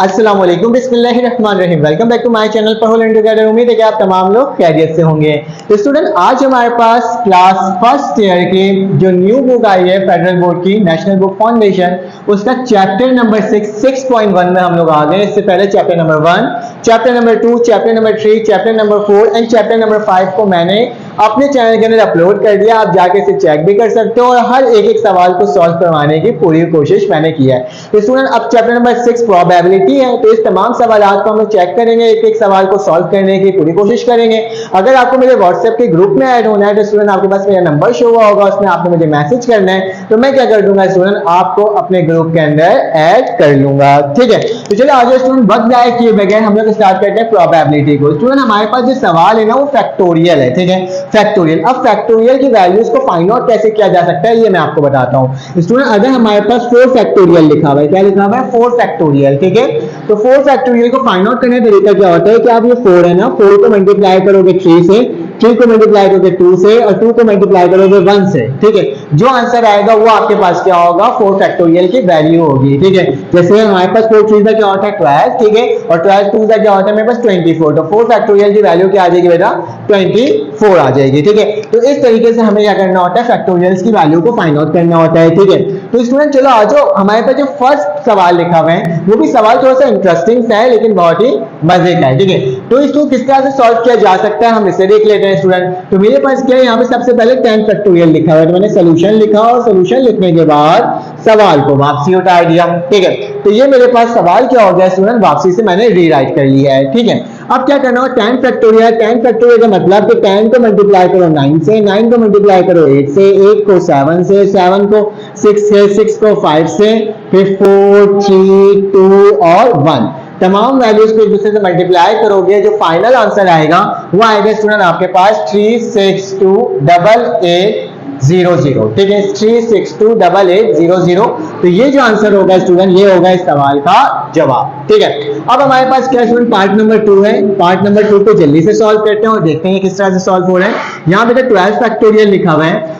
अस्सलाम वालेकुम, बिस्मिल्लाहिर्रहमानिर्रहीम। Welcome back to my channel पढ़ो लर्न टुगेदर। उम्मीद है कि आप तमाम लोग खैरियत से होंगे। तो स्टूडेंट, आज हमारे पास क्लास फर्स्ट ईयर की जो न्यू बुक आई है फेडरल बोर्ड की नेशनल बुक फाउंडेशन, उसका चैप्टर नंबर 6.1 में हम लोग आ गए। इससे पहले chapter number 1, chapter number 2, chapter number 3, chapter number 4 and chapter number 5 को मैंने अपने चैनल के अंदर अपलोड कर दिया। आप जाके इसे चेक भी कर सकते हो और हर एक सवाल को सॉल्व करवाने की पूरी कोशिश मैंने की है। तो स्टूडेंट, अब चैप्टर नंबर 6 प्रोबेबिलिटी है, तो इस तमाम सवालात को हम लोग चेक करेंगे, एक एक सवाल को सॉल्व करने की पूरी कोशिश करेंगे। अगर आपको मेरे व्हाट्सएप के ग्रुप में ऐड होना है तो स्टूडेंट आपके पास मेरा नंबर शो हुआ होगा, उसमें आपने मुझे मैसेज करना है, तो मैं क्या कर दूंगा स्टूडेंट, आपको अपने ग्रुप के अंदर ऐड कर लूंगा। ठीक है, तो चलो आज स्टूडेंट वक्त जाए किए बगैर हम लोग स्टार्ट करते हैं प्रोबेबिलिटी को। स्टूडेंट, हमारे पास जो सवाल है ना वो फैक्टोरियल है। ठीक है, फैक्टोरियल। अब फैक्टोरियल की वैल्यूज को फाइंड आउट कैसे किया जा सकता है ये मैं आपको बताता हूं। स्टूडेंट, अगर हमारे पास 4 फैक्टोरियल लिखा हुआ है, क्या लिखा हुआ है? 4 फैक्टोरियल। ठीक है, तो 4 फैक्टोरियल को फाइंड आउट करने का तरीका क्या होता है कि आप ये 4 है ना, 4 को मल्टीप्लाई करोगे 3 से, 3 को मल्टीप्लाई करोगे 2 से और 2 को मल्टीप्लाई करोगे 1 से। ठीक है, जो आंसर आएगा वो आपके पास क्या होगा? 4 फैक्टोरियल की वैल्यू होगी। ठीक है, जैसे हमारे पास 4 3 का क्या होता है? 12। ठीक है, और 12 2 का क्या होता है मेरे पास? 24। तो 4 फैक्टोरियल की वैल्यू क्या आ जाएगी बेटा? 24 आ जाएगी। ठीक है, तो इस तरीके से हमें क्या करना होता है? फैक्टोरियल्स की वैल्यू को फाइंड आउट करना होता है। ठीक है, तो स्टूडेंट चलो आ जाओ, हमारे पास जो फर्स्ट सवाल लिखा हुआ है वो भी सवाल थोड़ा सा इंटरेस्टिंग सा है लेकिन बहुत ही मजे का है। ठीक है, तो इसको किस तरह से सॉल्व किया जा सकता है हम इसे देख लेते हैं स्टूडेंट। तो मेरे पास क्या है, यहाँ पे सबसे पहले 10 फैक्टोरियल लिखा हुआ है, तो मैंने सोल्यूशन लिखा और सोल्यूशन लिखने के बाद सवाल को वापसी उठा दिया। ठीक है, तो ये मेरे पास सवाल क्या हो गया स्टूडेंट? वापसी से मैंने रीराइट कर लिया है। ठीक है, अब क्या करना होगा? 10 फैक्टोरियल। 10 फैक्टोरियल का मतलब कि 10 को मल्टीप्लाई करो 9 से, 9 को मल्टीप्लाई करो 8 से, 8 को 7 से, 7 को 6 से, 6 को 5 से, फिर 4 3 2 और 1। तमाम वैल्यूज को एक दूसरे से मल्टीप्लाई करोगे, जो फाइनल आंसर आएगा वो आएगा स्टूडेंट आपके पास 3628800। ठीक है, 3628800। तो ये जो आंसर होगा स्टूडेंट, ये होगा इस सवाल का जवाब। ठीक है, अब हमारे पास क्या स्टूडेंट? पार्ट नंबर 2 है। पार्ट नंबर 2 को जल्दी से सॉल्व करते हैं और देखते हैं किस तरह से सॉल्व हो रहा है। यहाँ पे 12 फैक्टोरियल लिखा हुआ है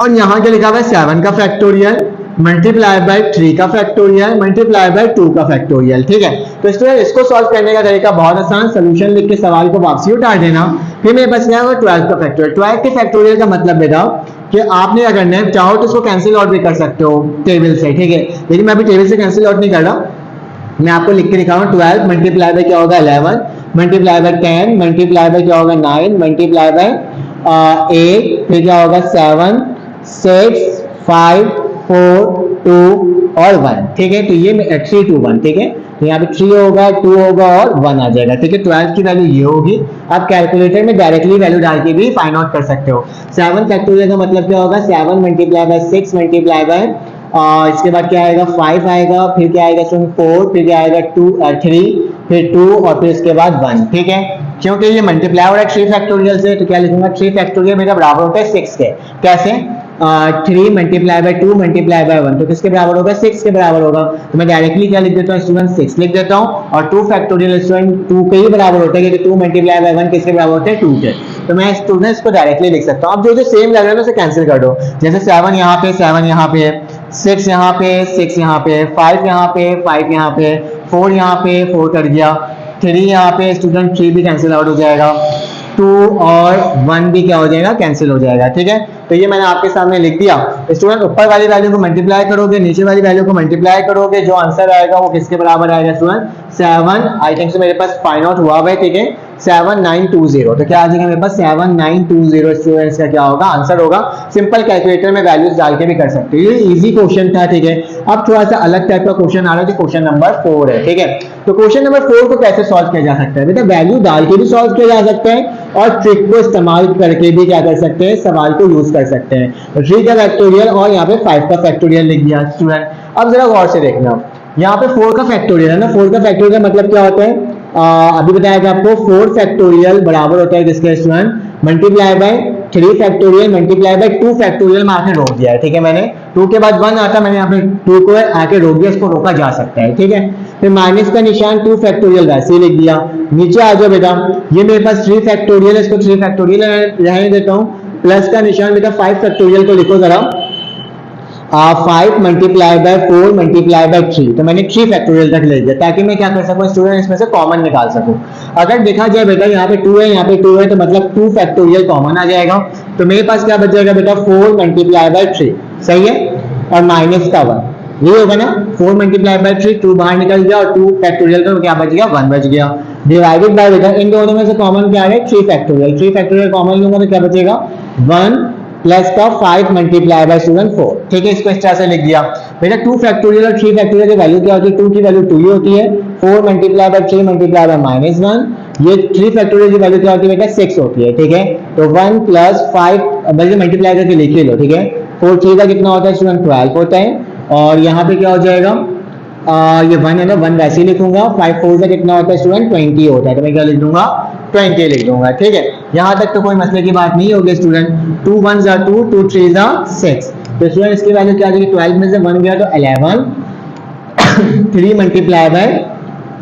और यहाँ क्या लिखा हुआ है? 7 का फैक्टोरियल मल्टीप्लाई बाय 3 का फैक्टोरियल मल्टीप्लाई बाय 2 का फैक्टोरियल। ठीक है, तो स्टूडेंट इसको सॉल्व करने का तरीका बहुत आसान, सोल्यूशन लिख के सवाल को वापसी उतार देना। फिर मेरे पास क्या होगा? 12 का फैक्टोरियल। 12 के फैक्टोरियल का मतलब बेटा कि आपने क्या करना है, चाहो तो इसको कैंसिल आउट भी कर सकते हो टेबल से। ठीक है, लेकिन मैं अभी टेबल से कैंसिल आउट नहीं कर रहा, मैं आपको लिख के दिखाऊंगा। 12 मल्टीप्लाई बाय क्या होगा? 11 मल्टीप्लाई बाय 10 मल्टीप्लाई बाय क्या होगा? 9 मल्टीप्लाई बाय 8, फिर क्या होगा? 7 6 5 4 2 और 1। ठीक है, तो ये 3 2 1। ठीक है, तो यहाँ पे 3 होगा, 2 होगा और 1 आ जाएगा। ठीक है, 12 की वैल्यू ये होगी। आप कैलकुलेटर में डायरेक्टली वैल्यू डाल के भी फाइंड आउट कर सकते हो। 7 फैक्टोरियल का मतलब क्या होगा? 7 मल्टीप्लाई बाय 6 मल्टीप्लाई बाय इसके बाद क्या आएगा? 5 आएगा, फिर क्या आएगा? 4, फिर क्या आएगा? 3, फिर 2 और फिर इसके बाद 1। ठीक है, क्योंकि ये मल्टीप्लाई हो रहा है 3 फैक्टोरियल से, तो क्या लिखूंगा? 3 फैक्टोरियल मेरा बराबर होता है 6 के। कैसे? 3 मल्टीप्लाई बाय 2 मल्टीप्लाई बाय 1, तो किसके बराबर होगा? 6 के बराबर होगा। तो मैं डायरेक्टली क्या लिख देता हूँ स्टूडेंट? 6 लिख देता हूँ। और 2 फैक्टोरियल स्टूडेंट 2 के ही बराबर होता है, क्योंकि 2 मल्टीप्लाई बाय 1 किसके बराबर होता है? 2 के। तो मैं स्टूडेंट्स को डायरेक्टली लिख सकता हूँ। अब जो जो सेम लग रहा है ना उसे कैंसिल कर दो। जैसे 7 यहाँ पे, 7 यहाँ पे, 6 यहाँ पे, 6 यहाँ पे, 5 यहाँ पे, 5 यहाँ पे, 4 यहाँ पे, 4 कर दिया, 3 यहाँ पे स्टूडेंट 3 भी कैंसिल आउट हो जाएगा, 2 और 1 भी क्या हो जाएगा? कैंसिल हो जाएगा। ठीक है, तो ये मैंने आपके सामने लिख दिया। स्टूडेंट ऊपर वाली वैल्यू को मल्टीप्लाई करोगे, नीचे वाली वैल्यू को मल्टीप्लाई करोगे, जो आंसर आएगा वो किसके बराबर आएगा स्टूडेंट? 7 आई थिंक से मेरे पास फाइंड आउट हुआ है। ठीक है, 7920। तो क्या आ जाएगा मेरे पास? 7920 स्टूडेंट्स का क्या होगा? आंसर होगा। सिंपल कैलकुलेटर में वैल्यूज डाल के भी कर सकते हो। ये इजी क्वेश्चन था। ठीक है, अब थोड़ा सा अलग टाइप का क्वेश्चन आ रहा है जो क्वेश्चन नंबर 4 है। ठीक है, तो क्वेश्चन नंबर 4 को कैसे सॉल्व किया जा सकता है? बेटा वैल्यू डाल के भी सॉल्व किया जा सकता है और ट्रिक को इस्तेमाल करके भी क्या कर सकते हैं? सवाल को यूज कर सकते हैं। 3 का फैक्टोरियल और यहाँ पे 5 का फैक्टोरियल लिख दिया स्टूडेंट। अब जरा गौर से देखना, यहाँ पे 4 का फैक्टोरियल है ना। 4 का फैक्टोरियल का मतलब क्या होता है? अभी बताया था आपको। 4 फैक्टोरियल बराबर होता है किसके student? Multiply by 3 factorial multiply by 2 factorial में आके रोक दिया है। ठीक है, मैंने 2 के बाद 1 आता, मैंने यहाँ पे 2 को आके रोक दिया, इसको रोका जा सकता है। ठीक है, फिर माइनस का निशान 2 फैक्टोरियल वैसे ही लिख दिया। नीचे आ जाओ बेटा, ये मेरे पास 3 फैक्टोरियल है, इसको 3 फैक्टोरियल रहने देता हूँ। प्लस का निशान बेटा 5 फैक्टोरियल को लिखो जरा। 5 मल्टीप्लाई बाय 4 मल्टीप्लाई बाय 3, तो मैंने 3 फैक्टोरियल तक ले लिया ताकि मैं क्या कर सकूं स्टूडेंट, इसमें से कॉमन निकाल सकूं। अगर देखा जाए बेटा यहाँ पे 2 है, यहाँ पे 2 है, तो मतलब 2 फैक्टोरियल कॉमन आ जाएगा, तो मेरे पास क्या बच जाएगा बेटा 4 मल्टीप्लाई बाय 3, सही है, और माइनस का 1, ये होगा ना, 4 मल्टीप्लाई बाय 3, 2 बाहर निकल गया और 2 फैक्टोरियल का क्या बच गया, 1 बच गया, डिवाइडेड बाय बेटा इन दोनों में से कॉमन क्या है 3 फैक्टोरियल, 3 फैक्टोरियल कॉमन लूंगा तो क्या बचेगा 1 प्लस का 5 मल्टीप्लाई बाय स्टूडेंट 4, ठीक है, इसको इस तरह से लिख दिया बेटा। 2 फैक्टोरियल और 3 फैक्टोरियल की वैल्यू क्या होती है, 2 की वैल्यू 2 ही होती है, 4 मल्टीप्लाई बाय 3 मल्टीप्लाई बाय -1, ये 3 फैक्टोरियल की वैल्यू क्या होती है बेटा 6 होती है, ठीक है, तो 1 प्लस 5 बल्कि मल्टीप्लाई करके लिख लो, ठीक है, 4 3 का कितना होता है स्टूडेंट 12 होता है, और यहाँ पे क्या हो जाएगा ये 1 है ना, 1 वैसे ही लिखूंगा, 5 4 का कितना होता है स्टूडेंट 20 होता है, तो मैं क्या लिख दूंगा 20 लिख दूंगा, ठीक है, यहाँ तक तो कोई मसले की बात नहीं होगी स्टूडेंट। 2 1 2, 2 3 6, तो स्टूडेंट इसकी वैल्यू क्या आ जाएगी, 12 में से 1 गया तो 11, 3 मल्टीप्लाई बाय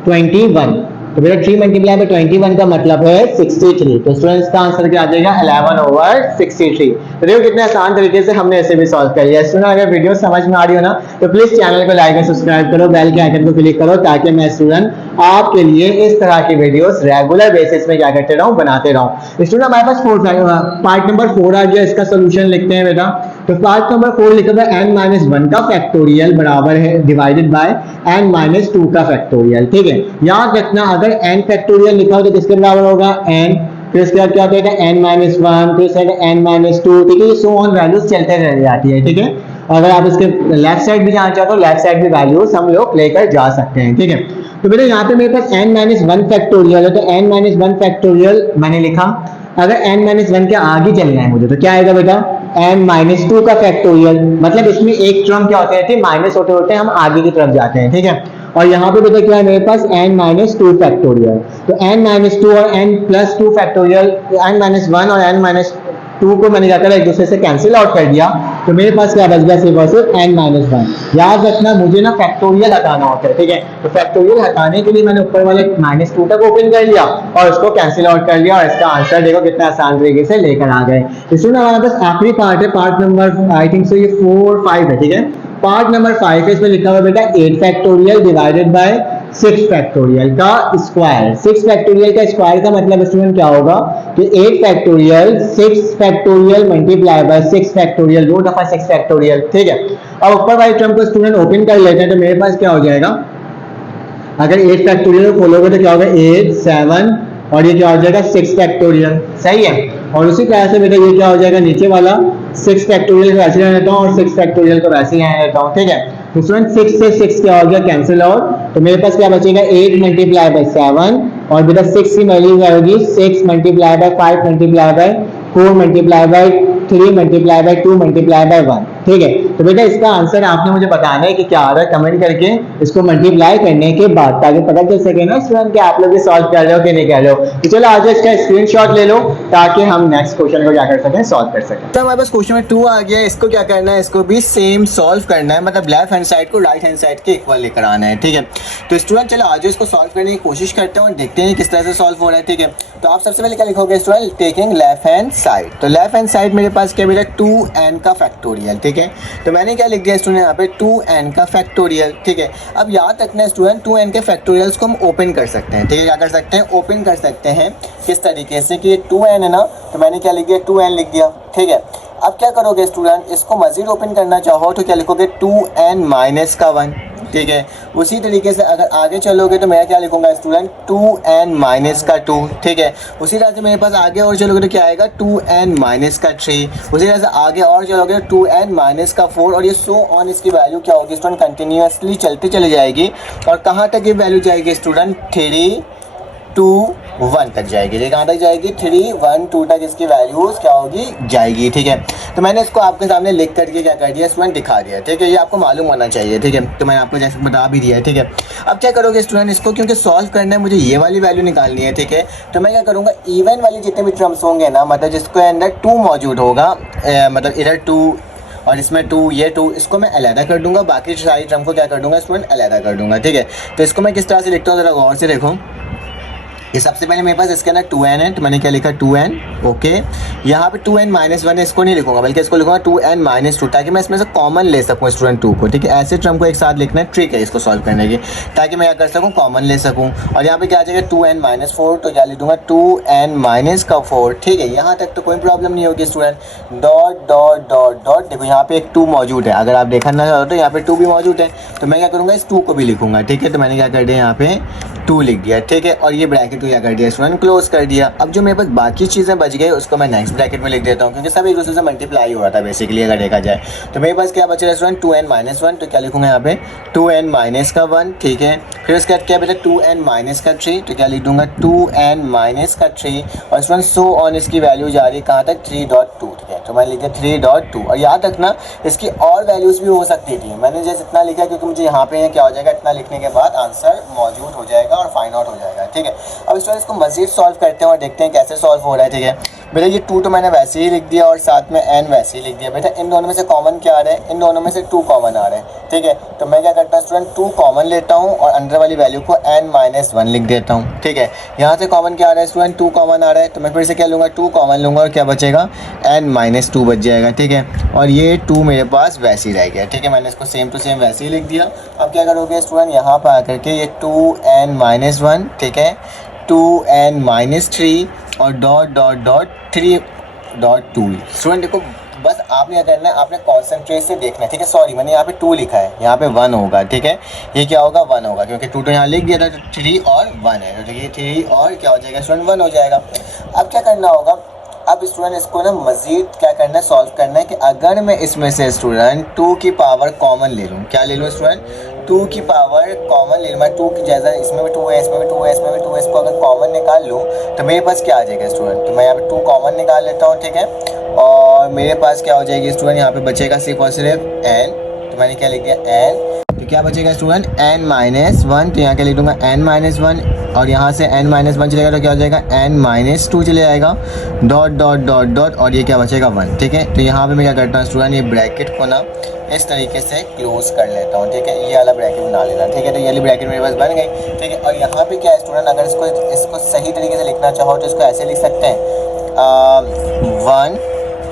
21, तो बेटा 3 मल्टीप्लाई बाय 21 का मतलब है 63, तो स्टूडेंट्स का आंसर क्या आ जाएगा 11/63। तो देखो कितने आसान तरीके से हमने ऐसे भी सॉल्व कर लिया। स्टूडेंट अगर वीडियो समझ में आ रही हो ना तो प्लीज चैनल को लाइक और सब्सक्राइब करो, बेल के आइकन को क्लिक करो, ताकि मैं स्टूडेंट आपके लिए इस तरह की वीडियोस रेगुलर बेसिस में क्या करते रहूं, बनाते रहूं। स्टूडेंट हमारे पास पार्ट नंबर 4 आ गया, इसका सोल्यूशन लिखते हैं बेटा। तो पार्ट नंबर 4 लिखा था n-1 का फैक्टोरियल बराबर है डिवाइडेड बाय n-2 का फैक्टोरियल, ठीक है, याद रखना अगर n फैक्टोरियल लिखा हो तो किसके बराबर होगा n, फिर इसके बाद क्या होता है n-1, फिर इसके बाद n-2, ठीक है, ये सो ऑन वैल्यूज चलते रह जाती है, ठीक है। अगर आप इसके लेफ्ट साइड भी जाना चाहते हो, लेफ्ट साइड भी वैल्यूज हम लोग लेकर जा सकते हैं, ठीक है। तो बेटा यहाँ पे मेरे पास n-1 फैक्टोरियल है, तो n-1 फैक्टोरियल मैंने लिखा। अगर n-1 के आगे चलना है मुझे तो क्या आएगा बेटा n-2 का फैक्टोरियल, मतलब इसमें एक टर्म क्या होते हैं माइनस होते होते हम आगे की तरफ जाते हैं, ठीक है। और यहाँ पे बेटा क्या है मेरे पास n-2 फैक्टोरियल, तो n-2 और n+2 फैक्टोरियल, n-1 और n-2 को मैंने जाकर एक दूसरे से कैंसिल आउट कर दिया, तो मेरे पास क्या बच गया सिर्फ और सिर्फ n-1। याद रखना मुझे ना फैक्टोरियल हटाना होता है, ठीक है, तो फैक्टोरियल हटाने के लिए मैंने ऊपर वाले -2 तक ओपन कर लिया और उसको कैंसिल आउट कर लिया, और इसका आंसर देखो कितना आसान तरीके से लेकर आ गए। इसमें हमारे पास आखिरी पार्ट है, part number I think so ये 4 5 है, ठीक है। पार्ट नंबर 5 है, इसमें लिखा हुआ बेटा 8 फैक्टोरियल डिवाइडेड बाय 6 फैक्टोरियल का स्क्वायर। 6 फैक्टोरियल का स्क्वायर का मतलब स्टूडेंट क्या होगा कि 8 factorial 6 factorial multiply by 6 factorial, 2 दफा 6 फैक्टोरियल, ठीक है। अब ऊपर वाली टर्म को स्टूडेंट ओपन कर लेते हैं, तो मेरे पास क्या हो जाएगा, अगर 8 फैक्टोरियल को खोलोगे तो क्या होगा 8 7 और ये क्या हो जाएगा 6 फैक्टोरियल, सही है। और उसी तरह से बेटा ये क्या हो जाएगा नीचे वाला 6 फैक्टोरियल को वैसे रहने देता हूँ और 6 फैक्टोरियल को वैसे ही रहने देता हूँ, ठीक है। तो स्टूडेंट 6 से 6 क्या हो गया कैंसिल आउट, तो मेरे पास क्या बचेगा 8 मल्टीप्लाई बाय 7 और बेटा 6 की वैल्यू क्या होगी 6 multiply by 5 multiply by 4 multiply by 3 multiply by 2 multiply by 1, ठीक है। तो बेटा इसका आंसर आपने मुझे बताना है कि क्या आ रहा है, कमेंट करके इसको मल्टीप्लाई करने के बाद, ताकि पता चल सके ना स्टूडेंट कि आप लोग ये सॉल्व कर रहे हो कि नहीं कर रहे हो। तो चलो आज इसका स्क्रीनशॉट ले लो ताकि हम नेक्स्ट क्वेश्चन को क्या कर सकें, सॉल्व कर सकें। तो हमारे पास क्वेश्चन में 2 आ गया है, इसको क्या करना है, इसको भी सेम सॉल्व करना है, मतलब लेफ्ट हैंड साइड को राइट हैंड साइड के इक्वल लेकर आना है, ठीक है। तो स्टूडेंट चलो आज इसको सॉल्व करने की कोशिश करते हैं और देखते हैं किस तरह से सॉल्व हो रहा है, ठीक है। तो आप सबसे पहले क्या लिखोगे student, taking left hand side, तो लेफ्ट हैंड साइड मेरे पास क्या मिला 2n का फैक्टोरियल, ठीक है। तो मैंने क्या लिख दिया स्टूडेंट यहाँ पे 2n का फैक्टोरियल, ठीक है। अब याद रखना स्टूडेंट 2n के फैक्टोरियल्स को हम ओपन कर सकते हैं, ठीक है। क्या कर सकते हैं, ओपन कर सकते हैं, किस तरीके से कि ये 2n है ना, तो मैंने क्या लिख दिया 2n लिख दिया, ठीक है। अब क्या करोगे स्टूडेंट, इसको मजीद ओपन करना चाहो तो क्या लिखोगे 2n माइनस का 1, ठीक है। उसी तरीके से अगर आगे चलोगे तो मैं क्या लिखूंगा स्टूडेंट 2n माइनस का 2, ठीक है। उसी तरह से मेरे पास आगे और चलोगे तो क्या आएगा 2n माइनस का 3, उसी तरह से आगे और चलोगे 2n माइनस का 4, और ये सो ऑन इसकी वैल्यू क्या होगी स्टूडेंट कंटिन्यूसली चलती चली जाएगी, और कहाँ तक ये वैल्यू जाएगी स्टूडेंट 3 2 1 तक जाएगी, ये कहाँ तक जाएगी 3 1 2 तक इसकी वैल्यूज क्या होगी जाएगी, ठीक है। तो मैंने इसको आपके सामने लिख करके क्या कर दिया स्टूडेंट दिखा दिया, ठीक है। ये आपको मालूम होना चाहिए, ठीक है। तो मैंने आपको जैसे बता भी दिया है, ठीक है। अब क्या करोगे स्टूडेंट, इसको क्योंकि सॉल्व करना है मुझे ये वाली वैल्यू निकालनी है, ठीक है। तो मैं क्या करूँगा इवन वाली जितने भी टर्म्स होंगे ना, मतलब जिसके अंदर 2 मौजूद होगा, मतलब इधर 2 और इसमें 2 ये 2, इसको मैं अलहदा कर दूंगा, बाकी सारी टर्म को क्या कर दूंगा स्टूडेंट अलहदा कर दूंगा, ठीक है। तो इसको मैं किस तरह से लिखता हूँ ज़रा गौर से देखो। ये सबसे पहले मेरे पास इसके अंदर 2n है, तो मैंने क्या लिखा 2n। ओके, यहाँ पे 2n माइनस वन है, इसको नहीं लिखूंगा बल्कि इसको लिखूंगा 2n माइनस टू, ताकि मैं इसमें से कॉमन ले सकूँ स्टूडेंट 2 को। ठीक है, ऐसे टर्म को एक साथ लिखना है, ट्रिक है इसको सॉल्व करने की, ताकि मैं क्या कर सकूँ, कॉमन ले सकूँ। और यहाँ पे क्या आ जाएगा 2n माइनस फोर, तो क्या लिख दूंगा 2n माइनस का 4। ठीक है, यहाँ तक तो कोई प्रॉब्लम नहीं होगी student. Dot dot dot dot, देखो यहाँ पे एक 2 मौजूद है, अगर आप देखना चाहो तो यहाँ पे 2 भी मौजूद है, तो मैं क्या करूँगा इस 2 को भी लिखूंगा। ठीक है, तो मैंने क्या कर दिया यहाँ पे 2 लिख दिया। ठीक है, और ये ब्रैकेट को क्या कर दिया स्टूडेंट, क्लोज कर दिया। अब जो मेरे पास बाकी चीज़ें बच गई उसको मैं नेक्स्ट ब्रैकेट में लिख देता हूँ, क्योंकि सब एक दूसरे से मल्टीप्लाई हो रहा था बेसिकली अगर देखा जाए। तो मेरे पास क्या बचा है स्टूडेंट 2n माइनस वन, तो क्या लिखूंगा यहाँ पे 2n माइनस का 1। ठीक है, फिर उसके बाद क्या बचा 2n माइनस का 3, तो क्या लिख दूंगा 2n माइनस का 3। और स्टूडेंट सो ऑन इसकी वैल्यू जा रही है कहाँ तक 3.2। ठीक है, तो मैं लिख दिया 3.2। और याद रखना इसकी और वैल्यूज़ भी हो सकती थी, मैंने जैसे इतना लिखा क्योंकि मुझे यहाँ पे क्या हो जाएगा, इतना लिखने के बाद आंसर मौजूद हो जाएगा और फाइंड आउट हो जाएगा। ठीक है, अब इस इसको मजीद सॉल्व करते हैं और देखते हैं कैसे सॉल्व हो रहा है। ठीक है बेटा, ये 2 तो मैंने वैसे ही लिख दिया और साथ में n वैसे ही लिख दिया। बेटा इन दोनों में से कॉमन क्या आ रहा है, इन दोनों में से 2 कॉमन आ रहा है। ठीक है, तो मैं क्या करता हूँ स्टूडेंट 2 कॉमन लेता हूँ और अंदर वाली वैल्यू को n माइनस वन लिख देता हूँ। ठीक है, यहाँ से कॉमन क्या आ रहा है स्टूडेंट 2 कॉमन आ रहा है, तो मैं फिर से क्या लूँगा 2 कॉमन लूँगा और क्या बचेगा n माइनस 2 बच जाएगा। ठीक है, और ये 2 मेरे पास वैसे ही रह गया। ठीक है, मैंने इसको सेम टू सेम वैसे ही लिख दिया। अब क्या करोगे स्टूडेंट, यहाँ पर आकर के ये 2n माइनस वन, ठीक है 2n माइनस 3 और डॉट डॉट डॉट 3.2। स्टूडेंट देखो बस आपने क्या करना है, आपने कॉन्सेंट्रेट से देखना है। ठीक है, सॉरी मैंने यहाँ पे 2 लिखा है, यहाँ पे 1 होगा। ठीक है, ये क्या होगा 1 होगा, क्योंकि 2 तो यहाँ लिख दिया था, तो 3 और 1 है, तो ठीक है 3 और क्या हो जाएगा स्टूडेंट 1 हो जाएगा। अब क्या करना होगा, अब स्टूडेंट इसको ना मज़ीद क्या करना है, सॉल्व करना है कि अगर मैं इसमें से स्टूडेंट 2 की पावर कॉमन ले लूँ, क्या ले लूँ स्टूडेंट 2 की पावर कॉमन ले लूँ मैं, 2 की जैसा इसमें भी 2 है, इसमें भी 2 है, इसमें भी 2 है, इसको अगर कॉमन निकाल लूँ तो मेरे पास क्या आ जाएगा स्टूडेंट, तो मैं यहाँ पे 2 कॉमन निकाल लेता हूँ। ठीक है, और मेरे पास क्या हो जाएगी स्टूडेंट, यहाँ पे बचेगा सिर्फ और सिर्फ n, तो मैंने क्या लिख दिया n, तो क्या बचेगा स्टूडेंट n माइनस वन, तो यहाँ क्या लिख दूँगा n माइनस वन, और यहाँ से n माइनस वन चलेगा तो क्या हो जाएगा n माइनस टू चले जाएगा, डॉट डॉट डॉट डॉट, और ये क्या बचेगा 1। ठीक है, तो यहाँ पे मैं क्या करता हूँ स्टूडेंट, ये ब्रैकेट को ना इस तरीके से क्लोज कर लेता हूँ। ठीक है, ये वाला ब्रैकेट बना लेना। ठीक है, तो ये वाली ब्रैकेट मेरे पास बन गई। ठीक है, और यहाँ पे क्या है स्टूडेंट, अगर इसको सही तरीके से लिखना चाहो तो इसको ऐसे लिख सकते हैं 1।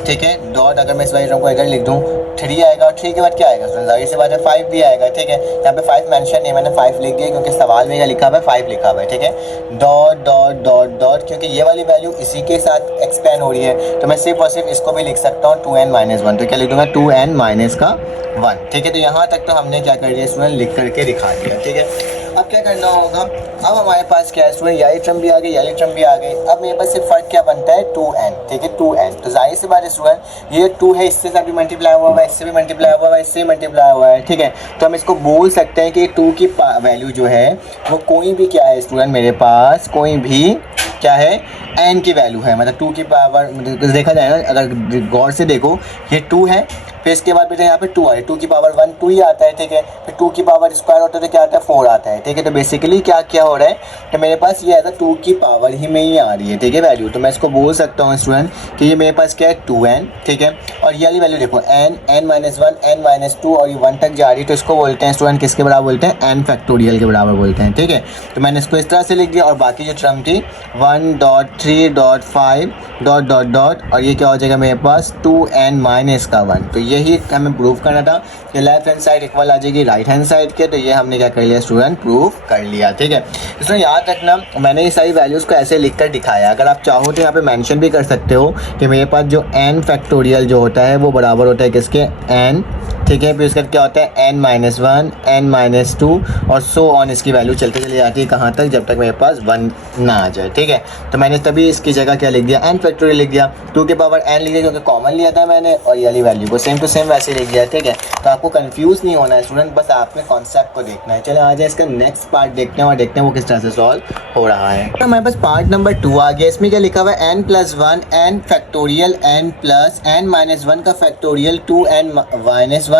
ठीक है, डॉट अगर मैं इस वाली टर्म को इधर लिख दूँ 3 आएगा, और 3 के बाद क्या आएगा स्टूडेंट, जाहिर सी बात है 5 भी आएगा। ठीक है, यहाँ पे 5 मेंशन नहीं, मैंने 5 लिख दिया क्योंकि सवाल में क्या लिखा हुआ है 5 लिखा हुआ है। ठीक है, डॉट डॉट डॉट डॉट, क्योंकि ये वाली वैल्यू इसी के साथ एक्सपेंड हो रही है, तो मैं सिर्फ और सिर्फ इसको भी लिख सकता हूँ 2n माइनस वन, तो क्या लिख दूँगा 2n माइनस का 1। ठीक है, तो यहाँ तक तो हमने क्या कर दिया स्टूडेंट, लिख करके दिखा दिया। ठीक है, अब क्या करना होगा, अब हमारे पास क्या है स्टूडेंट, याली टर्म भी आ गई, याली टर्म भी आ गई। अब मेरे पास सिर्फ फर्क क्या बनता है 2n। ठीक है, 2n, तो जाहिर सी बात है स्टूडेंट ये 2 है, इससे भी मल्टीप्लाई हुआ है, इससे भी मल्टीप्लाई हुआ है, इससे मल्टीप्लाई हुआ है। ठीक है, तो हम इसको बोल सकते हैं कि 2 की वैल्यू जो है वो कोई भी क्या है स्टूडेंट, मेरे पास कोई भी क्या है n की वैल्यू है, मतलब 2 की पावर देखा जाए ना, अगर गौर से देखो ये 2 है, फिर इसके बाद बेटा यहाँ पे 2 है, 2 की पावर 1 2 ही आता है। ठीक है, फिर 2 की पावर स्क्वायर होता है तो क्या आता है 4 आता है। ठीक है, तो बेसिकली क्या क्या हो रहा है कि मेरे पास ये आता है 2 की पावर ही में ही आ रही है। ठीक है, वैल्यू, तो मैं इसको बोल सकता हूँ स्टूडेंट कि ये मेरे पास क्या है 2n। ठीक है, और ये वाली वैल्यू देखो n minus one, n minus two, और ये 1 तक जा रही है, तो इसको बोलते हैं स्टूडेंट किसके बराबर बोलते हैं, n फैक्टोरियल के बराबर बोलते हैं। ठीक है, तो मैंने इसको इस तरह से लिख दिया, और बाकी जो टर्म थी 1.3.5 डॉट डॉट डॉट, और ये क्या हो जाएगा मेरे पास 2n माइनस का 1। तो यही हमें प्रूव करना था कि लेफ्ट हैंड साइड इक्वल आ जाएगी राइट हैंड साइड के, तो ये हमने क्या कर लिया स्टूडेंट, प्रूव कर लिया। ठीक है, इसमें याद रखना मैंने ये सारी वैल्यूज़ को ऐसे लिख कर दिखाया, अगर आप चाहो तो यहाँ पे मेंशन भी कर सकते हो कि मेरे पास जो n फैक्टोरियल जो होता है वो बराबर होता है किसके, n। ठीक है, फिर उसका क्या होता है n minus one, n minus two, और सो ऑन, इसकी वैल्यू चलते चली जाती है कहाँ तक, जब तक मेरे पास 1 ना आ जाए। ठीक है, तो मैंने तभी इसकी जगह क्या लिख दिया, n फैक्टोरियल लिख दिया, 2 के पावर n लिख दिया क्योंकि कॉमन लिया था मैंने, और ये वाली वैल्यू को सेम टू सेम वैसे लिख दिया। ठीक है, तो आपको कंफ्यूज नहीं होना है स्टूडेंट, बस आपने कॉन्सेप्ट को देखना है। चले आ जाए इसका नेक्स्ट पार्ट देखते हैं और देखते हैं वो किस तरह से सॉल्व हो रहा है। तो हमारे पास पार्ट नंबर 2 आ गया, इसमें क्या लिखा हुआ है n plus one, n factorial n plus n minus one का factorial 2n minus one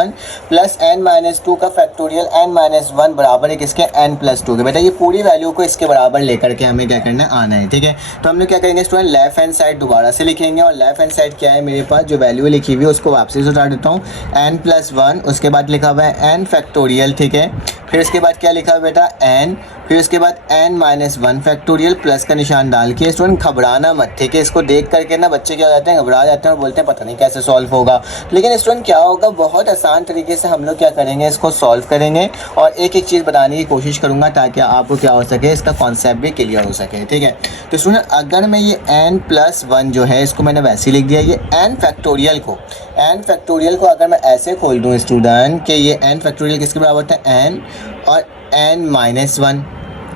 plus n minus two का फैक्टोरियल n माइनस वन बराबर है किसके, n प्लस टू के। बेटा ये पूरी वैल्यू को इसके बराबर लेकर के हमें क्या करना है, आना है। ठीक है, तो हमने क्या करेंगे स्टूडेंट, लेफ्ट हैंड साइड दोबारा से लिखेंगे, और लेफ्ट हैंड साइड क्या है मेरे पास, जो वैल्यू लिखी हुई है उसको वापसी से उतार उतार देता हूँ n+1, उसके बाद लिखा हुआ है n फैक्टोरियल, ठीक है। फिर उसके बाद क्या लिखा हुआ है बेटा n, फिर उसके बाद n-1 फैक्टोरियल, प्लस का निशान डाल के। स्टूडेंट घबराना मत, ठीक है। इसको देख करके ना बच्चे क्या हो जाते हैं, घबरा जाते हैं और बोलते हैं पता नहीं कैसे सॉल्व होगा। लेकिन स्टूडेंट क्या होगा, बहुत आसान तरीके से हम लोग क्या करेंगे, इसको सॉल्व करेंगे और एक एक चीज़ बताने की कोशिश करूँगा ताकि आपको क्या हो सके, इसका कॉन्सेप्ट भी क्लियर हो सके, ठीक है। तो स्टूडेंट अगर मैं ये n+1 जो है इसको मैंने वैसे ही लिख दिया, ये n फैक्टोरियल को अगर मैं ऐसे खोल दूँ स्टूडेंट कि ये n फैक्टोरियल किसके बराबर होता है, n और n-1,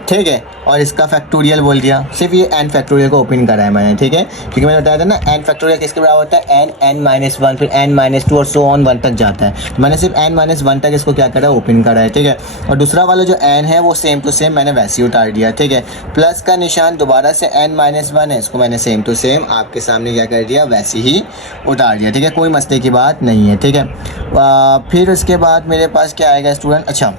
ठीक है, और इसका फैक्टोरियल बोल दिया। सिर्फ ये n फैक्टोरियल को ओपन करा है मैंने, ठीक है, क्योंकि मैंने बताया था ना n फैक्टोरियल किसके बराबर होता है, n-1, फिर n-2 और सो ऑन 1 तक जाता है। तो मैंने सिर्फ n-1 तक इसको क्या करा है, ओपन करा है, ठीक है। और दूसरा वाला जो n है वो सेम टू सेम मैंने वैसे ही उतार दिया, ठीक है। प्लस का निशान दोबारा से n-1 है, इसको मैंने सेम टू सेम आपके सामने क्या कर दिया, वैसे ही उतार दिया, ठीक है। कोई मसले की बात नहीं है, ठीक है। फिर उसके बाद मेरे पास क्या आएगा स्टूडेंट, अच्छा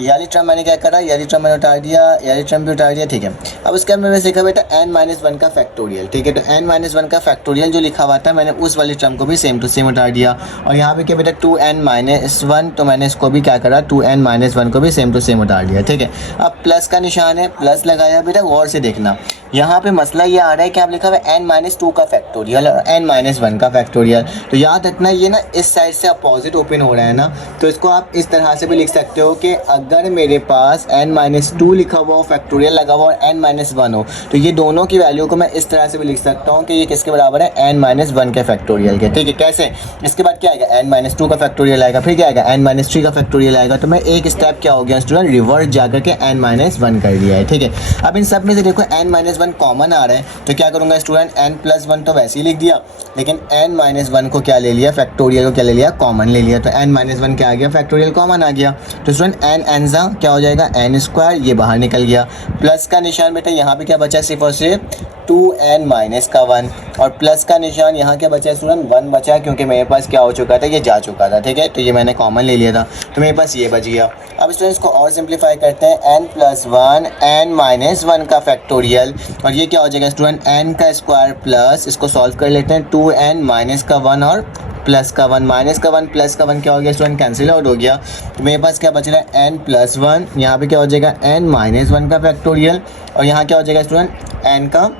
ये वाली टर्म मैंने क्या करा, ये वाली टर्म मैंने उतार दिया, ये वाली टर्म भी उतार दिया, ठीक है। अब उसके बाद मैंने लिखा बेटा n-1 का फैक्टोरियल, ठीक है। तो n-1 का फैक्टोरियल जो लिखा हुआ था मैंने उस वाली टर्म को भी सेम टू सेम उतार दिया। और यहाँ पे क्या बेटा 2n-1, तो मैंने इसको भी क्या करा, 2n-1 को भी सेम टू सेम उतार दिया, ठीक है। अब प्लस का निशान है, प्लस लगाया बेटा, गौर से देखना यहाँ पे मसला ये आ रहा है कि आप लिखा हुआ है n-2 का फैक्टोरियल और n-1 का फैक्टोरियल। तो याद रखना ये ना इस साइड से अपोजिट ओपन हो रहा है ना, तो इसको आप इस तरह से भी लिख सकते हो कि अगर मेरे पास n-2 लिखा हुआ हो, फैक्टोरियल लगा हुआ और n-1 हो, तो ये दोनों की वैल्यू को मैं इस तरह से भी लिख सकता हूँ कि ये किसके बराबर है, n-1 के फैक्टोरियल के, ठीक है। कैसे, इसके बाद क्या आएगा, n-2 का फैक्टोरियल आएगा, फिर क्या आएगा, n-3 का फैक्टोरियल आएगा। तो मैं एक स्टेप क्या हो गया स्टूडेंट, रिवर्स जाकर के n-1 कर दिया है, ठीक है। अब इन सब में से देखो n-1 कॉमन आ रहा है, तो क्या करूँगा स्टूडेंट, n+1 तो वैसे ही लिख दिया, लेकिन n-1 को क्या ले लिया, फैक्टोरियल को क्या ले लिया, कॉमन ले लिया। तो n-1 क्या आ गया, फैक्टोरियल कॉमन आ गया। तो स्टूडेंट n क्या हो जाएगा, n², ये बाहर निकल गया। प्लस का निशान बेटा यहाँ पे क्या बचा, सिर्फ और सिर्फ 2n-1, और प्लस का निशान यहाँ क्या बचा स्टूडेंट, 1 बचा, क्योंकि मेरे पास क्या हो चुका था, ये जा चुका था, ठीक है। तो ये मैंने कॉमन ले लिया था, तो मेरे पास ये बच गया। अब स्टूडेंट्स को और सिंप्लीफाई करते हैं, n+1 n-1 का फैक्टोरियल, और ये क्या हो जाएगा स्टूडेंट, n का स्क्वायर प्लस, इसको सॉल्व कर लेते हैं, 2n-1 और प्लस का 1 माइनस का 1 प्लस का 1 क्या हो गया स्टूडेंट, कैंसिल आउट हो गया। तो मेरे पास क्या बच रहा है, n+1, यहाँ पे क्या हो जाएगा n-1 का फैक्टोरियल, और यहाँ क्या हो जाएगा स्टूडेंट, n का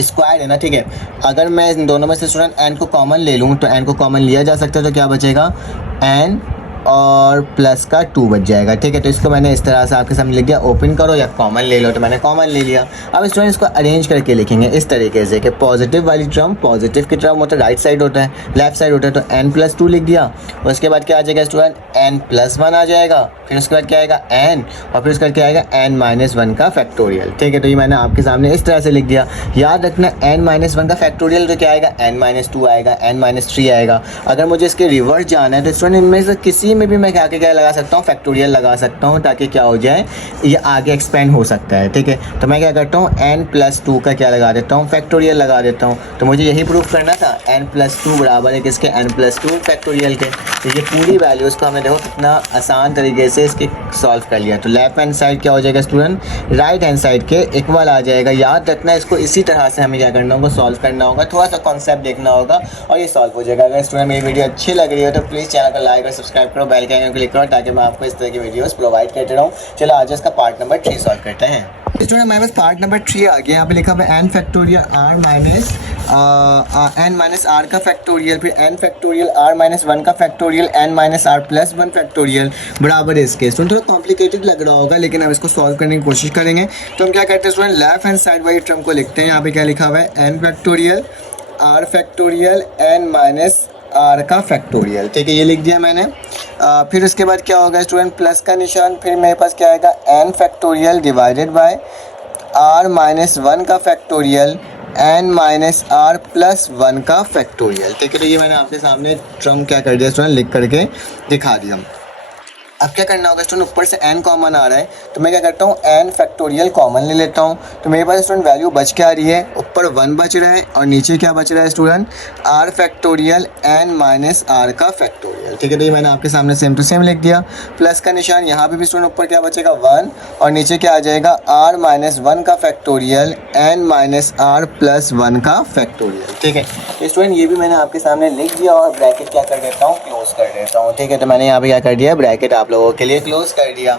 स्क्वायर है ना, ठीक है। अगर मैं इन दोनों में से स्टूडेंट n को कॉमन ले लूँ, तो n को कॉमन लिया जा सकता है, तो क्या बचेगा, n और प्लस का 2 बच जाएगा, ठीक है। तो इसको मैंने इस तरह से आपके सामने लिख दिया, ओपन करो या कॉमन ले लो, तो मैंने कॉमन ले लिया। अब स्टूडेंट इसको अरेंज करके लिखेंगे इस तरीके से कि पॉजिटिव वाली टर्म, पॉजिटिव की टर्म होता है राइट साइड होता है, लेफ्ट साइड होता है, तो n+2 लिख दिया। उसके बाद क्या आ जाएगा स्टूडेंट, n+1 आ जाएगा, फिर उसके बाद क्या आएगा n, और फिर उसके बाद क्या आएगा n-1 का फैक्टोरियल, ठीक है। तो ये मैंने आपके सामने इस तरह से लिख दिया। याद रखना n-1 का फैक्टोरियल तो क्या आएगा, n-2 आएगा, n-3 आएगा। अगर मुझे इसके रिवर्स जाना है तो स्टूडेंट इनमें से किसी में भी मैं क्या लगा सकता हूँ, फैक्टोरियल लगा सकता हूँ, ताकि क्या हो जाए, ये आगे एक्सपेंड हो सकता है, ठीक है। तो मैं क्या करता हूँ, n+2 का क्या लगा देता हूँ, फैक्टोरियल लगा देता हूँ। तो मुझे यही प्रूफ करना था, n+2 बराबर है किसके, n+2 फैक्टोरियल के। तो ये पूरी वैल्यूज़ को हमने देखो कितना आसान तरीके से इसके सॉल्व कर लिया। तो लेफ्ट हैंड साइड क्या हो जाएगा स्टूडेंट, राइट हैंड साइड के इक्वल आ जाएगा। याद रखना इसको इसी तरह से हमें क्या करना होगा, सॉल्व करना होगा, थोड़ा सा कॉन्सेप्ट देखना होगा और ये सॉल्व हो जाएगा। अगर स्टूडेंट मेरी वीडियो अच्छी लग रही हो तो प्लीज़ चैनल को लाइक और सब्सक्राइब करो, बेल के आइकन क्लिक करो, ताकि मैं आपको इस तरह की वीडियोस प्रोवाइड करते रहूँ। चलो आज इसका पार्ट नंबर 3 सॉल्व करते हैं। स्टूडेंट हमारे पास पार्ट नंबर 3 आ गया। यहाँ पे लिखा हुआ है n factorial r minus n minus r का फैक्टोरियल, फिर n फैक्टोरियल r माइनस 1 का factorial, n minus r plus 1 factorial बराबर है इसके। स्टूडेंट थोड़ा कॉम्प्लिकेटेड लग रहा होगा, लेकिन हम इसको सॉल्व करने की कोशिश करेंगे। तो हम क्या करते हैं स्टूडेंट, लेफ्ट हैंड साइड वाली टर्म को लिखते हैं। यहाँ पे क्या लिखा हुआ है, n factorial r factorial n minus r का फैक्टोरियल, ठीक है, ये लिख दिया मैंने। फिर उसके बाद क्या होगा स्टूडेंट, प्लस का निशान, फिर मेरे पास क्या आएगा, n factorial divided bye r minus 1 का factorial, n minus r plus 1 का फैक्टोरियल, ठीक है। तो ये मैंने आपके सामने टर्म क्या कर दिया स्टूडेंट, लिख करके दिखा दिया। अब क्या करना होगा स्टूडेंट, ऊपर से n कॉमन आ रहा है तो मैं क्या करता हूँ n फैक्टोरियल कॉमन ले लेता हूँ। तो मेरे पास स्टूडेंट वैल्यू बच के आ रही है, ऊपर 1 बच रहा है और नीचे क्या बच रहा है student, r factorial n minus r का फैक्टोरियल। ठीक है, तो ये मैंने आपके सामने सेम टू सेम लिख दिया। प्लस का निशान यहाँ पे भी स्टूडेंट, ऊपर क्या बचेगा 1 और नीचे क्या आ जाएगा r माइनस 1 का factorial n minus r plus 1 का फैक्टोरियल। ठीक है, तो स्टूडेंट ये भी मैंने आपके सामने लिख दिया और ब्रैकेट क्या कर देता हूँ, क्लोज कर देता हूँ। ठीक है, तो मैंने यहाँ पे क्या कर दिया, ब्रैकेट आप लोगों के लिए क्लोज कर दिया।